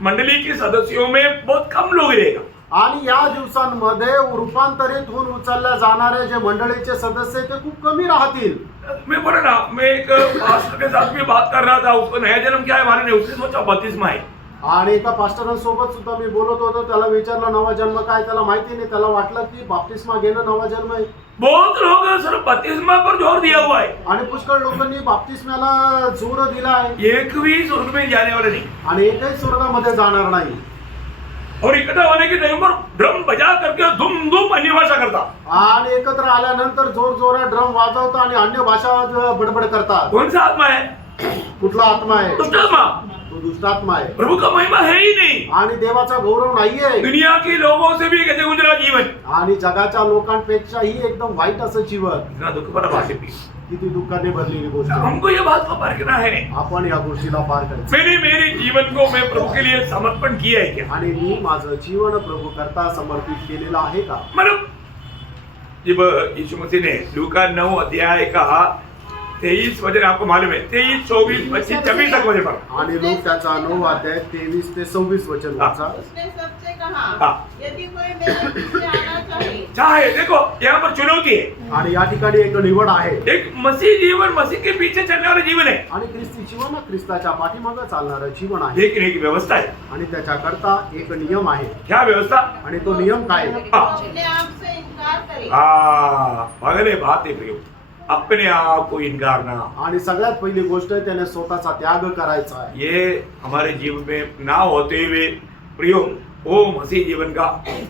मंडली के सदस्यों में बहुत कम लोग रहेगा. आणि या दिवसांमध्ये रूपांतरित होऊन उचलल्या जाणारे जे मंडळीचे सदस्य ते खूप कमी राहतील. मैं बोला ना, मैं एक पास्टर के साथ भी बात कर रहा था, उसको नया जन्म क्या है मालूम नहीं. उसने सोचा बपतिस्मा है. आणि एका पास्टरांसोबत सुद्धा मी बोलत होतो, त्याला विचारलं नवा जन्म काय, त्याला माहिती नाही. त्याला वाटलं की बाप्तिस्मा घेणं नवा जन्म आहे. बहुत लोग सिर्फ बपतिस्मा पर जोर दिया हुआ है, आणि पुष्कळ लोकांनी बाप्तिस्म्याला जोर दिला आहे, एक भी स्वर्ग में जाने वाले नहीं. आणि एकही स्वर्गामध्ये जाणार नाही. और इकट्ठा होने के टाइम पर ड्रम बजा करके धूम धूम अन्य भाषा करता. आणि एकत्र आल्यानंतर जोर जोरात ड्रम वाजवतात आणि अन्य भाषा बडबड करतात. कौन सा आत्मा है? कुठला आत्मा आहे? दुष्ट आत्मा. तो दुष्टात्मा आहे. प्रभु का महिमा है ही नहीं. आणि देवाचा गौरव नाहीये. दुनिया के लोगों से भी कैसे गुजरा जीवन. आणि जगाच्या लोकांपेक्षाही एकदम वाईट असं जीवन. इतना दुख भरा भाषा भी. किती दुःखाने भरलेली गोष्ट. हमको ये बात को पार करना है. आपण या गोष्टीला पार करायचं. मैंने मेरे जीवन को मैं प्रभु के लिए समर्पण किया है क्या? आणि मी माझं जीवन प्रभु करता समर्पित केलेलं आहे का? मतलब जब यीशु मसीह ने लूका 9 अध्याय का 23 वचन आपको मालूम है, 23, 24, 25, 26 तक वचन पर. आणि लोक त्याचा 9 अध्याय 23 ते 26 वचन वाचा. उसने सबसे कहा, हाँ. यदि कोई मेरे पीछे आना चाहे, चाहे देखो यहाँ पर चुनौती है. आणि या ठिकाणी एक निवड आहे. एक मसीह जीवन, मसीह के पीछे चलने वाला जीवन है, आणि ख्रिस्ती जीवन ख्रिस्ताच्या पाठीमागे चालणारं जीवन आहे. लेकिन एक व्यवस्था है. आणि त्याच्याकरता एक नियम आहे. क्या व्यवस्था? आणि तो नियम काय? वो अपने आप से इनकार करे. पगले बात है प्रियो, अपने आप को इनकारना. आणि सगळ्यात पहिली गोष्ट त्याने स्वतःचा त्याग करायचा आहे. ये हमारे जीवन में ना होते हुए प्रियो वो मसीह जीवन का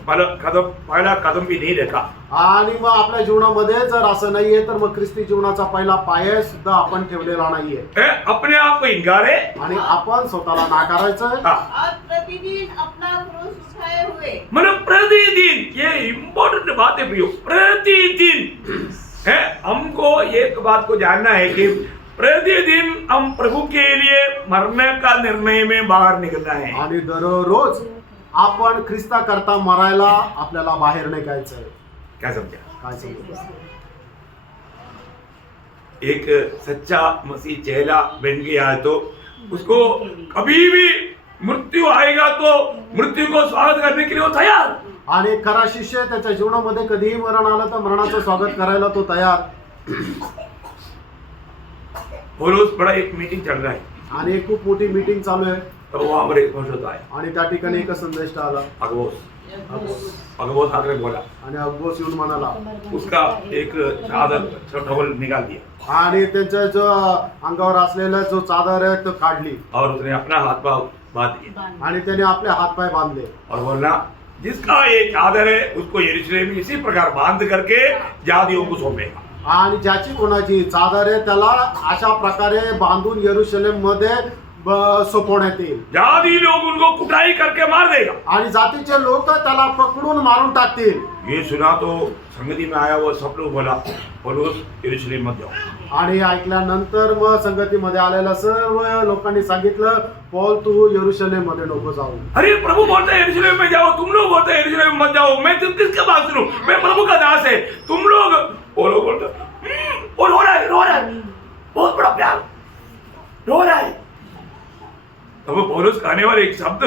पहला कदम भी नहीं रखा. आणि मग आपल्या जीवनामध्ये जर असं नाहीये तर मग ख्रिस्ती जीवनाचा पहिला पाय सुद्धा आपण ठेवलेला नाहीये. अपने आप को इनकारे आणि आपण स्वतःला नाकारायचं. और प्रतिदिन अपना क्रूस उठाए हुए. मतलब प्रतिदिन, ये इम्पोर्टेंट बात है प्रियो, प्रतिदिन है. हमको एक बात को जानना है कि प्रतिदिन हम प्रभु के लिए मरने का निर्णय में बाहर निकलना है. आणि दररोज आपण ख्रिस्ता करता मरायला आपल्याला बाहेर निघायचंय. क्या समझा? काय समजलं? एक सच्चा मसीह चेला बन गया है तो उसको कभी भी मृत्यु आएगा तो मृत्यु को स्वागत करने के लिए वो तैयार. आणि एक खरा शिष्य त्याच्या जीवनामध्ये कधीही मरण आलं तर मरणाचं स्वागत करायला तो तयार. पौलुस बड़ा एक मीटिंग चल रहा है. आणि एक खूप मोठी मीटिंग चालू आहे. तो वहां पर एक होता है. आणि त्या ठिकाणी एक संदेश आला. अगबोस आकर बोला. आणि अगबोस येऊन म्हणाला. उसका एक चादर टॉवल निकाल दिया. आणि त्यांच्या जो अंगावर असलेला जो चादर आहे तो काढली. और उसने अपना हाथ पाव बांध दिए. आणि त्याने आपले हातपाय बांधले. और बोलना जिसका ये चादर है उसको यरूशलेम में इसी प्रकार बांध करके जातियों को सौंपेगा. आणि ज्याची कोणाची चादर आहे त्याला अशा प्रकारे बांधून यरूशलेम मध्ये सोपवण्यात येईल. जाती लोग उनको कुटाई करके मार देगा. आणि जातीचे लोक त्याला पकडून मारून टाकतील. ये सुना तो संगति में आया वो सब लोग बोला पौलुस यरूशलेम मत जाओ. आणि ऐकल्यानंतर मग संगतीमध्ये आलेल्या सर्व लोकांनी सांगितलं पौल तू यरूशलेम मध्ये नको जाऊ. अरे प्रभु बोलते हैं यरूशलेम में जाओ, तुम लोग बोलते हैं यरूशलेम मत जाओ. मैं तुम किसके बात सुनूं? मैं प्रभु का दास है. तुम लोग वो लोग बोलते वो रो रहा है बहुत बड़ा प्यार रो रहा है. अब पौलुस कहने वाले एक शब्द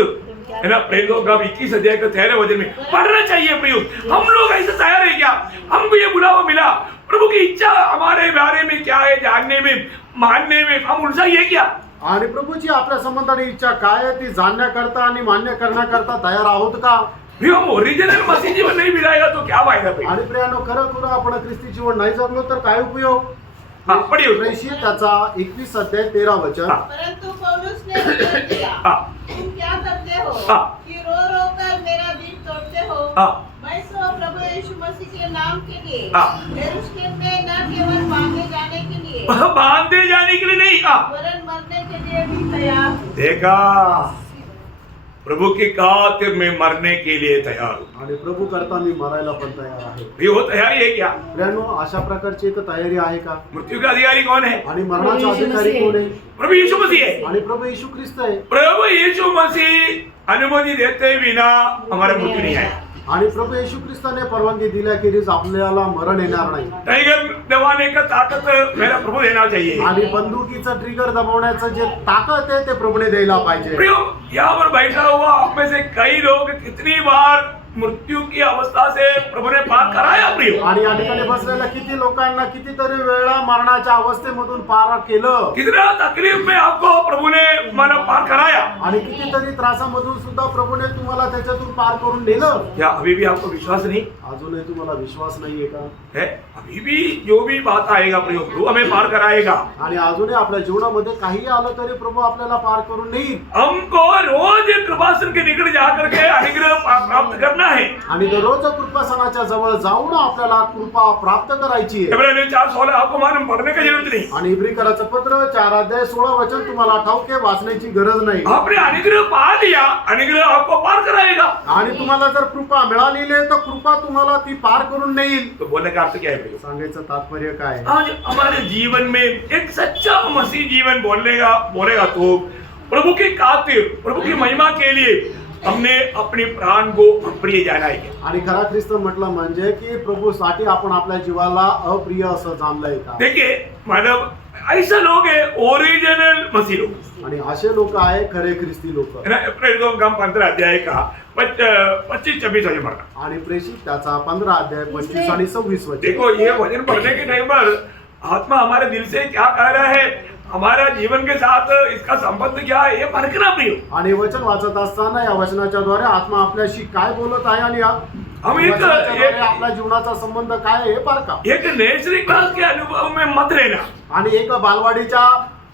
है ना, प्रेरितों का 21 अध्याय का 13 वचन में पढ़ना चाहिए प्रियो. हम लोग ऐसे तैयार है क्या? हमको ये बुलावा मिला, प्रभु की इच्छा हमारे बारे में क्या है जानने में, मानने में हम उलझा ये क्या? आणि प्रभूची आपल्या संबंधाने इच्छा काय आहे ती जाणण्याकरता आणि मान्य करण्याकरता तयार आहोत का? हम ओरिजिनल मसीह जीवन नहीं मिलाएगा तो क्या फायदा भाई? आणि प्रियानो खरं खरं आपण ख्रिस्ती जीवन नाही जगलो तर काय उपयोग? पढ़िए. प्रेषित त्याचा 21 अध्याय 13 वचन. परंतु पौलुस ने उत्तर दिया, तुम क्या करते हो कि रो रो कर मेरा दिल तोड़ते हो? मैं सो प्रभु यीशु मसीह के नाम के लिए यरूशलेम में न केवल बांधे जाने के लिए नहीं वरन मरने के लिए भी तैयार हूं. देखा, प्रभु की खातिर में मरने के लिए तैयार हूं. आणि प्रभू करता मी मरायला पण तयार आहे. भी वो तैयारी है क्या? प्रियानो अशा प्रकारची एक तयारी आहे का? मृत्यू का अधिकारी कौन है? आणि मरणाचा अधिकारी कोण आहे? प्रभु यीशु मसीह है. आणि प्रभू येशू ख्रिस्त आहे. प्रभु यीशु मसीह अनुमति देते बिना हमारा मृत्यू नहीं है. आणि प्रभू येशू ख्रिस्ताने परवानगी दिल्याखेरीज आपल्याला मरण येणार नाही. टाइगर दबाने का ताकत मेरा प्रभु देना चाहिए. आणि बंदुकीचं ट्रिगर दबावण्याचं जे ताकद आहे ते प्रभूने द्यायला पाहिजे. प्रियो, यहाँ पर बैठा हुआ आप में से कई लोग कितनी बार मृत्यू की अवस्था से प्रभु ने पार कराया प्रियो. आणि या ठिकाणी बसलेल्या किती लोकांना कितीतरी वेळा मरणाच्या अवस्थेमधून पार केलं. कितना तकलीफ में आपको प्रभु ने माना पार कराया. आणि कितीतरी त्रासामधून सुद्धा प्रभूने तुम्हाला त्याच्यातून पार करून नेलं. क्या अभी भी आपको विश्वास नहीं अजूनही तुम्हाला विश्वास नाहीये का? है? अभी भी जो भी बात आएगा प्रभु हमें पार कराएगा. आणि अजूनही आपल्या जीवनामध्ये काही आलं तरी प्रभू आपल्याला पार करून नेईल. हमको रोज कृपासन के निकट जाकर के अनुग्रह प्राप्त करना है. आणि दररोज कृपासनाच्या जवळ जाऊन आपल्याला कृपा प्राप्त करायची आहे. इब्रानियों 4:16 आपको मालूम पढ़ने की जरूरत नहीं. आणि इब्रिकराचं पत्र 4:16 तुम्हाला ठाऊक आहे, वाचण्याची गरज नाही. आपने अनुग्रह पा लिया, अनुग्रह आपको पार कराएगा. आणि तुम्हाला जर कृपा मिळालेली आहे तर कृपा तुम्हाला ती पार करून नेईल. तो बोलने का अर्थ क्या है? सांगायचं तात्पर्य काय? आज हमारे जीवन में एक सच्चा मसीह जीवन बोलेगा तो प्रभु की खातिर, प्रभु की महिमा के लिए हमने अपने प्राण को अप्रिय जाना है. आणि खरा ख्रिस्त म्हटलं म्हणजे की प्रभूसाठी आपण आपल्या जीवाला अप्रिय असं जाणलंय का? देखिए मतलब ऐसे लोग है ओरिजिनल मसीह लोग. आणि असे लोक आहे खरे ख्रिस्ती लोक. प्रेरितों का 15 अध्याय का 25-26 वचन पढ़ना. आणि प्रेषित त्याचा 15:25 आणि 26 वचन. देखो ये वचन पढ़ने के टाइम पर आत्मा हमारे दिल से क्या कह रहा है, हमारा जीवन के साथ इसका संबंध क्या है, ये परखना प्रिय. आणि वचन वाचत असताना या वचनाच्या द्वारे आत्मा आपल्याशी काय बोलत आहे आणि हम एक आपल्या जीवनाचा संबंध काय आहे हे पारखा. एक नर्सरी क्लास के अनुभव में मत रहना. आणि एक बालवाडीच्या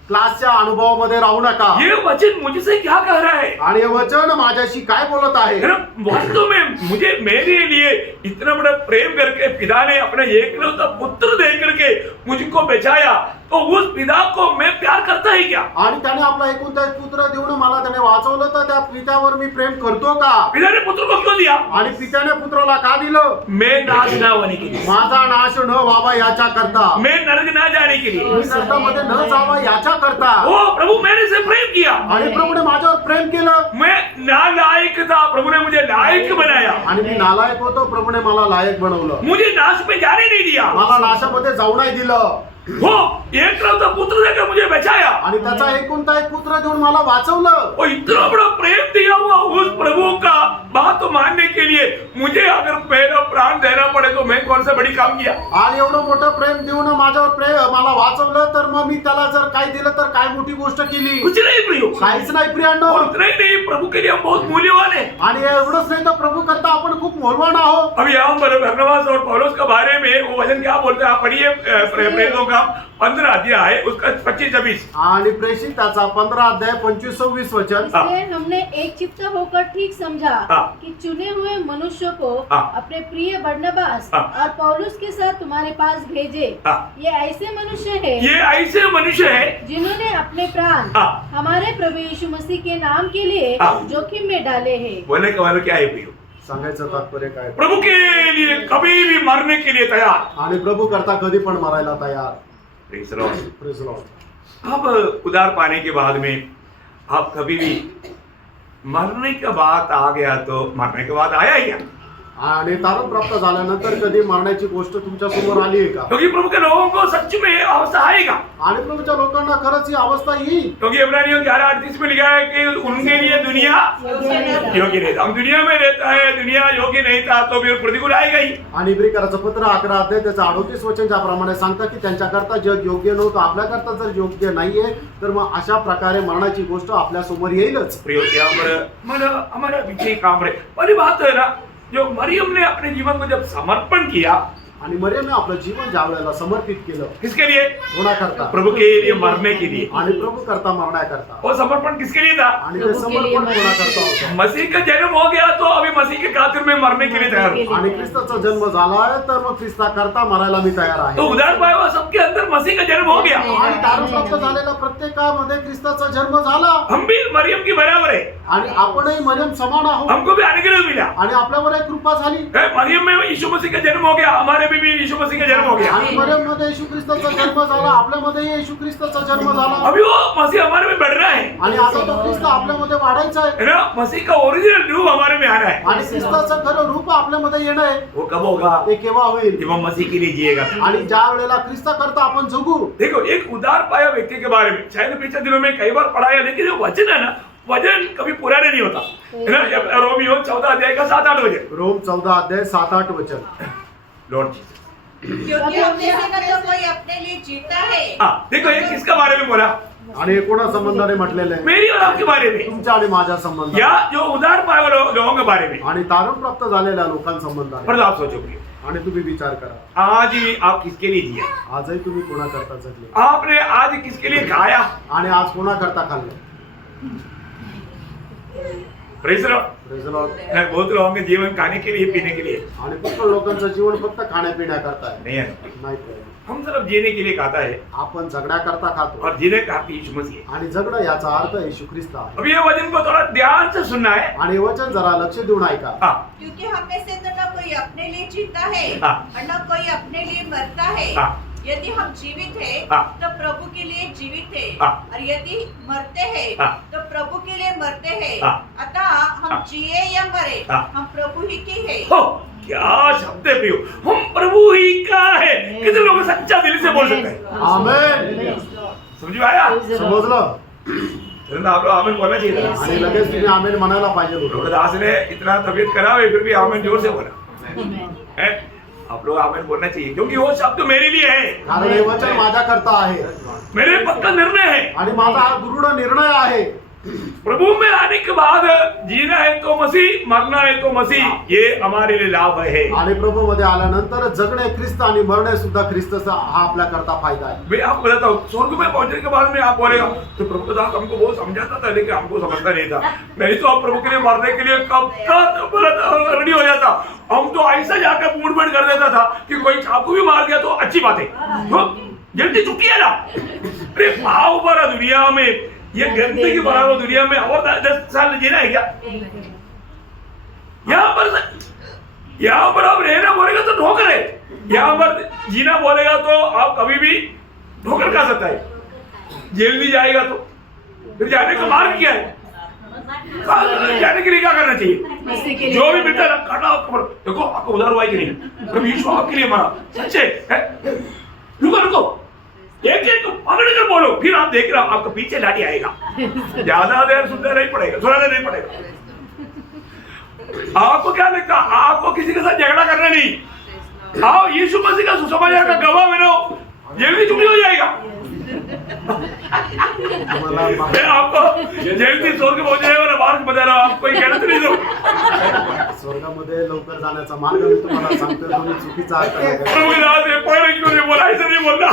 क्लासच्या अनुभवामध्ये राहू नका. ये वचन मुझसे क्या कह रहा है, आणि हे वचन माझ्याशी काय बोलत आहे. वास्तव में मुझे मेरे लिए इतना बड़ा प्रेम करके पिता ने अपने एकलौता पुत्र दे करके मुझको बचाया, तो उस पिता को मैं प्यार करता ही क्या? आणि त्याने आपला एकुलता एक पुत्र देऊन मला त्याने वाचवलं, तर त्या पित्यावर मी प्रेम करतो का? पिता ने पुत्र को क्यों दिया? आणि पित्याने पुत्राला का दिलं? मैं नाश ना होने के लिए, माझा नाश न व्हावा याच्या करता, मैं नरक ना जाने के लिए. मी नरकामध्ये न जावा याच्या करता. ओ प्रभु मेरे से प्रेम किया. आणि प्रभूने माझ्यावर प्रेम केलं. मैं नालायक था, प्रभु ने मुझे लायक बनाया. आणि मी नालायक होतो, प्रभूने मला लायक बनवलं. मुझे नाश में जाने नहीं दिया. मला नाशामध्ये जाऊ नाही दिलं. वो एकलौता पुत्र देकर मुझे बचाया. आणि त्याचा एकुलता एक पुत्र देऊन मला वाचवलं. वो इतना बड़ा प्रेम दिया हुआ उस प्रभु का बात मानने के लिए मुझे अगर मेरा प्राण देना पड़े तो मैं कौन सा बड़ी काम किया? आणि एवढं मोठं प्रेम देऊन माझ्यावर मला वाचवलं, तर मग मी त्याला जर काय दिलं तर काय मोठी गोष्ट केली? कुछ नहीं प्रियो. काहीच नाही प्रियांनो. और उतना ही नहीं, प्रभु के लिए हम बहुत मूल्यवान है. आणि एवढंच नाही तर प्रभू करता आपण खूप मौल्यवान आहोत. अब यहाँ पर बरनबास और पौलुस के बारे में वो वचन क्या बोलते हैं आप पढ़िए. प्रेरितों का 15 अध्याय उसका 25-26. आणि प्रेषित त्याचा 15:25-26 वचन. इसलिए हमने एक चित्त होकर ठीक समझा हाँ। कि चुने हुए मनुष्य को हाँ। अपने प्रिय बरनबास हाँ। और पौलुस के साथ तुम्हारे पास भेजे. हाँ। ये ऐसे मनुष्य हैं ये ऐसे मनुष्य है जिन्होंने अपने प्राण हाँ। हमारे प्रभु यीशु मसीह के नाम के लिए हाँ। जोखिम में डाले हैं. बोलने का मतलब क्या है प्रियो? सांगायचं तात्पर्य काय? प्रभु के लिए कभी भी मरने के लिए तैयार. आणि प्रभू करता कधी पण मरायला तयार. Praise the Lord. Praise the Lord. अब उधार पाने के बाद में आप कभी भी मरने का बात आ गया तो मरने के बाद आया ही क्या? आणि तारण प्राप्त झाल्यानंतर कधी मरण्याची गोष्ट तुमच्या समोर आली आहे का? क्योंकि प्रभु के लोगों को सच में अवस्था आएगा. आणि प्रभूच्या लोकांना खरंच ही अवस्था येईल. क्योंकि इब्रानियों 11:38 में लिखा है कि उनके लिए दुनिया योग्य नहीं था. हम दुनिया में रहता है, दुनिया योग्य नहीं था तो फिर प्रतिकूल आएगा ही. आणि इब्रिकराचं पत्र 11 अध्याय त्याचं 38 वचन ज्याप्रमाणे सांगतं की त्यांच्याकरता जग योग्य नव्हतं, आपल्याकरता जर योग्य नाहीये तर मग अशा प्रकारे मरणाची गोष्ट आपल्या समोर येईलच. प्रियो हमारा विजय काम रहे. पहली बात है ना, जो मरियम ने अपने जीवन को जब समर्पण किया, आणि मरियमने आपलं जीवन ज्या वेळेला समर्पित केलं, किसके लिए? कोणाकरता? प्रभु के लिए मरने के लिए. आणि प्रभू करता मरण्याकरता. वो समर्पण किसके लिए था? आणि ते समर्पण कोणाकरता होतं? मसीह का जन्म हो गया तो अभी मसीह के खातिर में मरने के लिए तैयार हूं. आणि ख्रिस्ताचा जन्म झाला आहे तर मग ख्रिस्ता करता मरायला मी तयार आहे. तो उधार पाया हुआ सबके अंदर मसीह का जन्म हो गया. आणि तारण प्राप्त झालेल्या प्रत्येकामध्ये ख्रिस्ताचा जन्म झाला. हम भी मरियम की बराबर है. आणि आपणही मरियम समान आहोत. हमको भी अनुग्रह मिला. आणि आपल्यावर एक कृपा झाली. मरियम में यीशु मसीह का जन्म हो गया, हमारे में भी यीशु मसीह का जन्म हो गया. आणि मरियम मध्ये येशू ख्रिस्ताचा जन्म झाला, आपल्यामध्ये येशू ख्रिस्ताचा जन्म झाला. अभी वो मसीह हमारे में बढ़ रहा है. आणि आता तो ख्रिस्त आपल्यामध्ये वाढायचा आहे. है ना? मसीह का ओरिजिनल रूप हमारे में आ रहा है. आणि ख्रिस्ताचं खरं रूप आपल्यामध्ये येणं आहे. वो कब होगा? ते केव्हा होईल? जब हम मसीह के लिए जिएगा. आणि ज्या वेळेला ख्रिस्ता करता आपण जगू. देखो एक उधार पाया व्यक्ति के बारे में शायद पिछले दिनों में कई बार पढ़ाया, लेकिन जो वचन है ना, वचन कभी पुराने नहीं होता है ना. रोमियो 14 अध्याय का 7-8 वचन. रोम 14 अध्याय 7-8 वचन. लॉर्ड जीसस क्योंकि हमने से न तो कोई अपने लिए जीता है। देखो ये किसका बारे में बोला? आणि कोणा संबंधाने म्हटलेलं आहे? मेरी और आपके बारे में, तुमच्या आणि माझ्या संबंध, या जो उधार पाए हुए लोगों के बारे में, आणि तारण प्राप्त झालेल्या लोकांसंबंधाने. पर आप सोचोगे आणि तुम्ही विचार करा, आज भी आप किसके लिए जिए? आजही तुम्ही कोणाकरता जगले? आपने आज किसके लिए खाया? आणि आज कोणाकरता खाल्लं? Praise Lord. Praise the Lord. बहुत लोगों के जीवन खाने के लिए, पीने के लिए आणि पुष्कळ लोकांचं जीवन फक्त खाण्यापिण्याकरता आहे. नहीं है। नाही तर. हम सिर्फ जीने के लिए खाता है आपण जगण्याकरता खातो, और जीने का अर्थ यीशु मसीह है। आणि जगणं याचा अर्थ येशू ख्रिस्त आहे. अब ये वचन को थोड़ा ध्यान से सुनना है। आणि हे वचन जरा लक्ष देऊन ऐका. हाँ, क्योंकि हमें से तो न कोई अपने लिए जीता है हाँ। और न कोई अपने लिए मरता है। हाँ। यदि हम जीवित हैं हाँ। तो प्रभु के लिए जीवित है हाँ। और यदि मरते हैं हाँ। तो प्रभु के लिए मरते हैं। हाँ। अतः हम हाँ। जिए या मरे हाँ। हम प्रभु ही के हैं। हो, क्या शब्द है प्रियो, हम प्रभु ही का है। कितने लोग सच्चा दिल से बोल सकते हैं? आमेन. समझ में आया? समजलं? चलो आप लोग आमीन बोलना चाहिए था। आणि लगेच तुम्ही आमेन म्हणायला पाहिजे होतं. प्रभुदास ने इतना तबीयत खराब है फिर भी आमीन जोर से बोला है। आप लोग आमीन बोलना चाहिए क्योंकि वो शब्द मेरे लिए है, कारण हे वचन माझ्याकरता आहे मेरे पक्का निर्णय है। आणि माझा हा दृढ निर्णय आहे. प्रभु में आने के बाद जीना है तो मसीह, मरना है तो मसीह, ये हमारे लिए लाभ है। आणि प्रभु मध्ये आल्यानंतर जगणे ख्रिस्त आणि मरणे सुद्धा ख्रिस्तचा हा आपल्या करता फायदा आहे. मैं आपको बताता हूँ, स्वर्ग में पहुंचने के बाद में आप बोलेगा तो प्रभुदास हमको बहुत समझाता था लेकिन हमको समझता नहीं था। नहीं तो आप प्रभु के लिए मरने के लिए कब तक रेडी हो जाता। हम तो ऐसा जाकर मूवमेंट कर देता था कि कोई चाकू भी मार दिया तो अच्छी बात है, तो जल्दी चुकी है ना। अरे पाव भरा दुनिया में, ये गंदगी भरा हुआ दुनिया में और 10 साल जीना है क्या? यहाँ पर आप रहना बोलेगा तो ठोकर है, यहाँ पर जीना बोलेगा तो आप कभी भी ठोकर खा सकता है। जेल भी जाएगा तो फिर जाने का मार्ग क्या है? जाने के लिए क्या करना चाहिए? जो भी मिलता है काटा कमर। देखो आपको उधार हुआ कि नहीं, प्रभु यीशु आपके लिए मरा, सच्चे है। रुको रुको, एक एक पकड़ कर बोलो, फिर आप देख रहे हो आपको पीछे लाठी आएगा। ज्यादा देर सुनना नहीं पड़ेगा, सुनाना नहीं पड़ेगा। आपको क्या लगता है? आपको किसी के साथ झगड़ा करना नहीं। आओ यीशु मसीह का सुसमाचार का गवाह बनो, जेल की छुट्टी हो जाएगा। मैं आपको जल्दी स्वर्ग पहुंचने वाला मार्ग बता रहा हूँ, आपको कहना नहीं दो। स्वर्गामध्ये लवकर जाण्याचा मार्ग मी तुम्हाला सांगतो, तुम्ही चुकीचा अर्थ नका. प्रभुदास ने पहले क्यों नहीं बोला, ऐसा नहीं बोलना।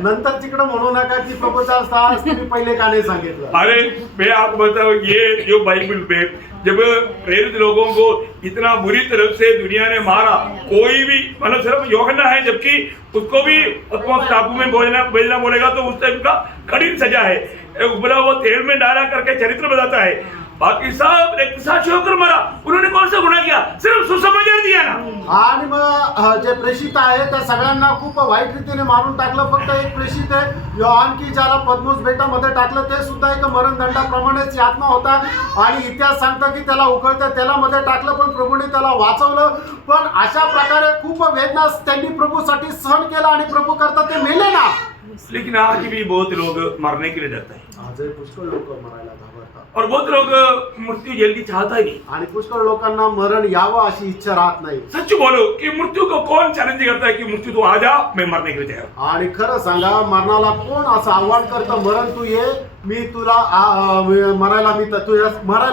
नंतर तिकडे म्हणू नका की प्रभूचा साहस तुम्ही पहिले का नाही सांगितलं. अरे मैं आपको बताऊं, ये जो बाइबल में जब प्रेरित लोगों को इतना बुरी तरह से दुनिया ने मारा, कोई भी मतलब सिर्फ यूहन्ना है जबकि उसको भी पतमोस टापू में भेजना बोलेगा तो उस टाइप का कठिन सजा है। उबला हुआ तेल में डाला करके चरित्र बताता है। बाकी सब रक्तसाक्षी होकर मरा, उन्होंने कौन सा गुनाह किया? सिर्फ सुसमाचार दिया ना। आणि मग जे प्रेषित आहे त्या सगळ्यांना खूप वाईट रीतीने मारून टाकलं. फक्त एक प्रेषित आहे योहान की ज्याला पद्मोस बेटामध्ये टाकलं, ते सुद्धा एक मरणदंडाप्रमाणेच आत्मा होता. आणि इतिहास सांगता की त्याला उकळत्या तेलामध्ये टाकलं पण प्रभूने त्याला वाचवलं. पण अशा प्रकारे खूप वेदना त्यांनी प्रभूसाठी सहन केला आणि प्रभू करता ते मेले ना. लेकिन आज भी बहुत लोग मरने के लिए डरते हैं आजही पुष्कळ लोक मरायला घाबरतात और बहुत लोग मृत्यू जल्दी चाहता ही नहीं। आणि पुष्कळ लोकांना मरण यावं अशी इच्छा राहत नाही. सच बोलो कि मृत्यू को कौन चैलेंज करता है कि मृत्यू तू आ जा, मैं मरने के लिए तैयार हूं। आणि खरं सांगा, मरणाला कोण असं आव्हान करतं, मरण तू ये, मी तुला मरायला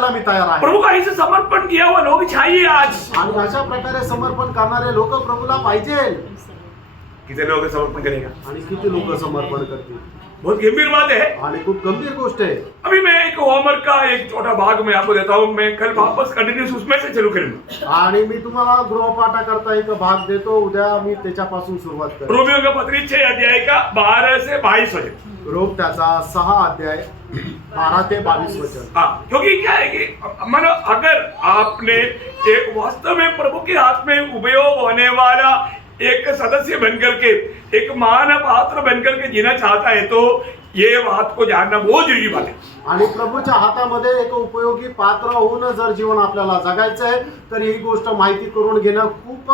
मी तयार आहे. प्रभु का ऐसे समर्पण किया हुआ लोग चाहिए आज। आणि अशा प्रकारे समर्पण करणारे लोक प्रभूला पाहिजे. कितने लोग समर्पण करेगा? आणि किती लोक समर्पण करतील? बहुत गंभीर बात है आणि खूप गंभीर गोष्ट आहे. अभी मैं एक होमवर्क का एक छोटा भाग मैं आपको देता हूँ, मैं कल वापस कंटिन्यूस उसमें से चालू करूंगा। आणि मी तुम्हाला गृहपाठा करता एक भाग देतो, उद्या मी त्याच्यापासून सुरुवात करेन. रोमियो का पत्री 6 अध्याय का 12 से 22 वचन। रोम त्याचा 6 अध्याय 12 ते 22 वचन. हाँ, क्योंकि क्या है कि मानो अगर आपने एक वास्तव में प्रभु के हाथ में उपयोग होने वाला एक सदस्य बनकर के, एक मान पात्र बनकर के जीना चाहता है तो ये बात को जानना बहुत जरूरी बात है. आणि प्रभूच्या हातामध्ये एक उपयोगी पात्र होऊन जर जीवन आपल्याला जगायचं आहे तर ही गोष्ट माहिती करून घेणं खूप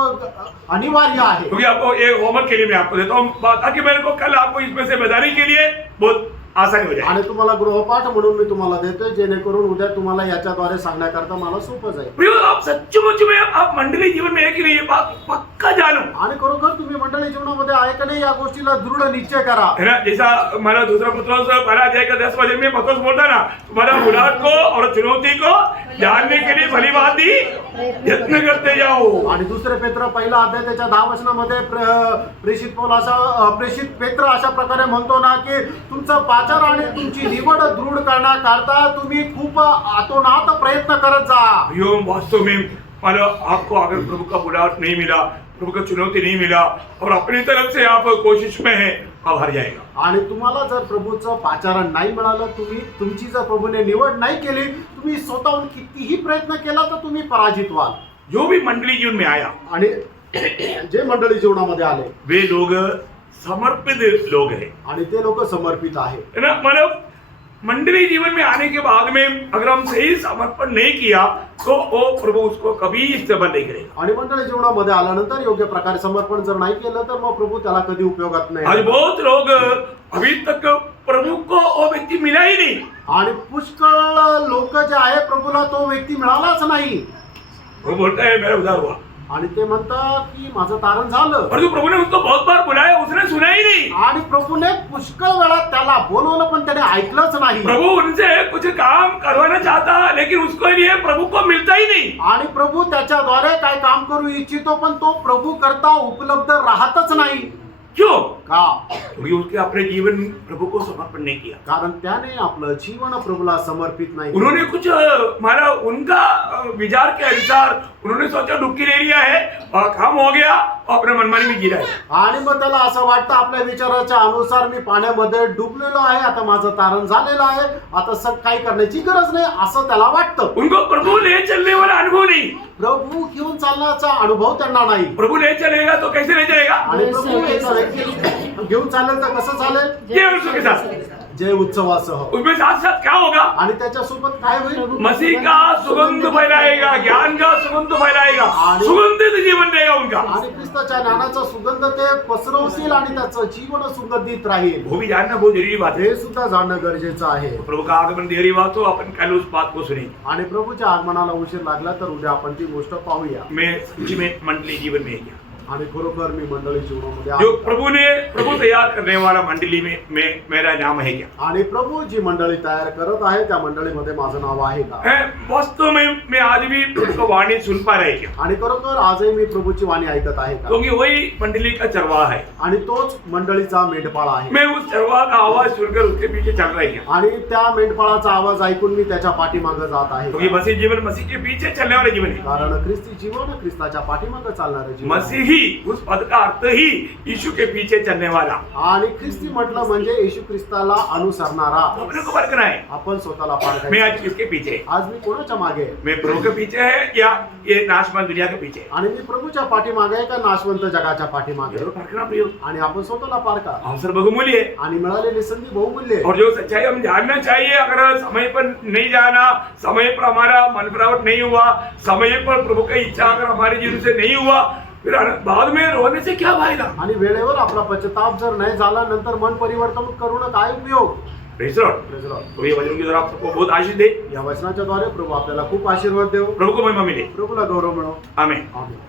अनिवार्य आहे. क्योंकि आपको एक होमवर्क के लिए मैं आपको देता हूँ ताकि मेरे को कल आपको इसमें से बताने के लिए बहुत आसानी हो जाए। आणि तुम्हाला गृहपाठ म्हणून मी तुम्हाला देतोय, जेणेकरून उद्या तुम्हाला याच्याद्वारे सांगण्याकरता मला सोपं जाईल. प्रियो, आप सच्चमुच में आप मंडली जीवन में है कि नहीं, ये बात पक्का जानो. आणि खरोखर तुम्ही मंडळी जीवनामध्ये आहे का नाही या गोष्टीला दृढ निश्चय करा. है ना, जैसा हमारा दूसरा पत्रोस 12:10 में पत्रोस बोलता ना, तुम्हारा बुलाहट को और चुनौती को जानने के लिए भली भांति यत्न करते जाओ. आणि दुसरे पेत्र पहिला अध्याय त्याच्या 10 वचनामध्ये प्रेषित पेत्र अशा प्रकारे म्हणतो ना की तुमचं पाचार आणि तुमची निवड दृढ करण्याकरता तुम्ही खूप आतोनात प्रयत्न करत जा. प्रियो, वास्तव में आपको अगर प्रभु का बुलाहट नहीं मिला, प्रभु का चुनौती नहीं मिला और अपनी तरफ से आप कोशिश में है, आप हार जाएगा. आणि तुम्हाला जर प्रभूचं पाचारण नाही मिळालं, तुमची जर प्रभूने निवड नाही केली, तुम्ही स्वतःहून कितीही प्रयत्न केला तर तुम्ही पराजित व्हाल. जो भी मंडली जीवन में आया, आणि जे मंडळी जीवनामध्ये आले वे लोग समर्पित लोग हैं. आणि ते लोक समर्पित आहे. है ना, मतलब मंडली जीवन में आने के बाद में अगर हम सही समर्पण नहीं किया तो वो प्रभु उसको कभी इस्तेमाल नहीं करेगा. आणि मंडळी जीवनामध्ये आल्यानंतर योग्य प्रकारे समर्पण जर नाही केलं तर मग प्रभू त्याला कधी उपयोगात आज नाही. बहुत लोग अभी तक प्रभु को वो व्यक्ति मिला ही नहीं. आणि पुष्कळ लोक जे आहे प्रभूला तो व्यक्ती मिळालाच नाही. वो बोलता है मेरा उधार हुआ, आणि ते म्हणतात की माझं तारण झालं. और जो प्रभु ने उसको बहुत बार बुलाया उसने सुना ही नहीं. आणि प्रभूने पुष्कळ वेळा त्याला बोलवलं पण त्याने ऐकलंच नाही. प्रभु उनसे कुछ काम करवाना चाहता लेकिन उसको लिए प्रभु को मिलता ही नहीं. आणि प्रभू त्याच्याद्वारे काय काम करू इच्छितो पण तो प्रभू करता उपलब्ध राहतच नाही. क्यों? का? क्योंकि उसके अपने जीवन में प्रभु को समर्पण नहीं किया. कारण त्याने आपलं जीवन प्रभूला समर्पित नाही. उन्होंने कुछ माना उनका विचार के अनुसार उन्होंने सोचा डुबकी ले लिया है और काम हो गया और अपने मनमानी में गिरा है. आणि मग त्याला असं वाटतं आपल्या विचाराच्या अनुसार मी पाण्यामध्ये डुबलेलो आहे, आता माझं तारण झालेलं आहे, आता काही करण्याची गरज नाही असं त्याला वाटतं. उनको प्रभु ले चलने वाला अनुभव नहीं. प्रभू घेऊन चालण्याचा अनुभव त्यांना नाही. प्रभु ले चलेगा तो कैसे ले जाएगा? आणि प्रभू घेऊन चालेल तर कसं चालेल? ये उसके साथ जय उत्सवासह. उसमें साथ साथ क्या होगा? आणि त्याच्यासोबत काय होईल? मसीह का सुगंध फैलाएगा, ज्ञान का सुगंध फैलाएगा, सुगंधित जीवन देगा उनका. आणि ख्रिस्ताच्या ज्ञानाचा सुगंध ते पसरवतील आणि त्याचं जीवन सुगंधित राहील. वो भी जानना बहुत जरूरी बात है. हे सुद्धा जाणणं गरजेचं आहे. प्रभु का आगमन देरी हुआ तो अपन कल उस बात को सुनेंगे. आणि प्रभूच्या आगमनाला उशीर लागला तर उद्या आपण ती गोष्ट पाहूया. मैं सच्ची में मंडली जीवन में गया. आणि खरोखर मी मंडळी जीवनामध्ये जो आहे. प्रभु तैयार करने वाला मंडली में मेरा नाम है क्या? आणि प्रभू जी मंडळी तयार करत आहे त्या मंडळीमध्ये माझं नाव आहे का? वास्तव में मैं आज भी उसको वाणी सुन पा रहे क्या? आणि खरोखर आजही मी प्रभूची वाणी ऐकत आहे का? क्योंकि वही मंडली का चरवाहा है. आणि तोच मंडळीचा मेंढपाळ आहे. मैं उस चरवाहा का आवाज सुनकर उसके पीछे चल रही हूँ. आणि त्या मेंढपाळाचा आवाज ऐकून मी त्याच्या पाठीमागे जात आहे. क्योंकि मसीह जीवन मसीह के पीछे चलने वाले जीवन है. कारण ख्रिस्ती जीवन ख्रिस्ताच्या पाठीमागे चालणारे जीवन. मसीही उस पद का अर्थ ही यीशु के पीछे चलने वाला. आणि ख्रिस्ती म्हटलं म्हणजे येशू ख्रिस्ताला अनुसरणारा. अपने को परखना है. आपण स्वतःला पार मैं आज किसके पीछे? आज मी कोणाच्या मागे आहे? मैं प्रभु के पीछे है या ये नाशवान दुनिया के पीछे? आणि मी प्रभूच्या पाठीमागे आहे का नाशवंत जगाच्या पाठीमागे? जरूर परखना प्रियो. आणि आपण स्वतःला पार का? अवसर बहुमूल्य है. आणि मिळालेली संधी बहुमूल्य आहे. और जो सच्चाई हम जानना चाहिए, अगर समय पर नहीं जाना, समय पर हमारा मन प्राप्त नहीं हुआ, समय पर प्रभु की इच्छा अगर हमारे जीवन से नहीं हुआ, फिर बाद में रोने से क्या फायदा? आणि वेळेवर आपला पश्चाताप जर नाही झाला नंतर मन परिवर्तन करून काय उपयोग? Praise Lord. तो ये वचन की तरह आप सबको बहुत आशीष दे. या वचनाच्या द्वारे प्रभू आपल्याला खूप आशीर्वाद देव. प्रभु को महिमा मिले. प्रभूला गौरव मिळो. आमेन. आमेन.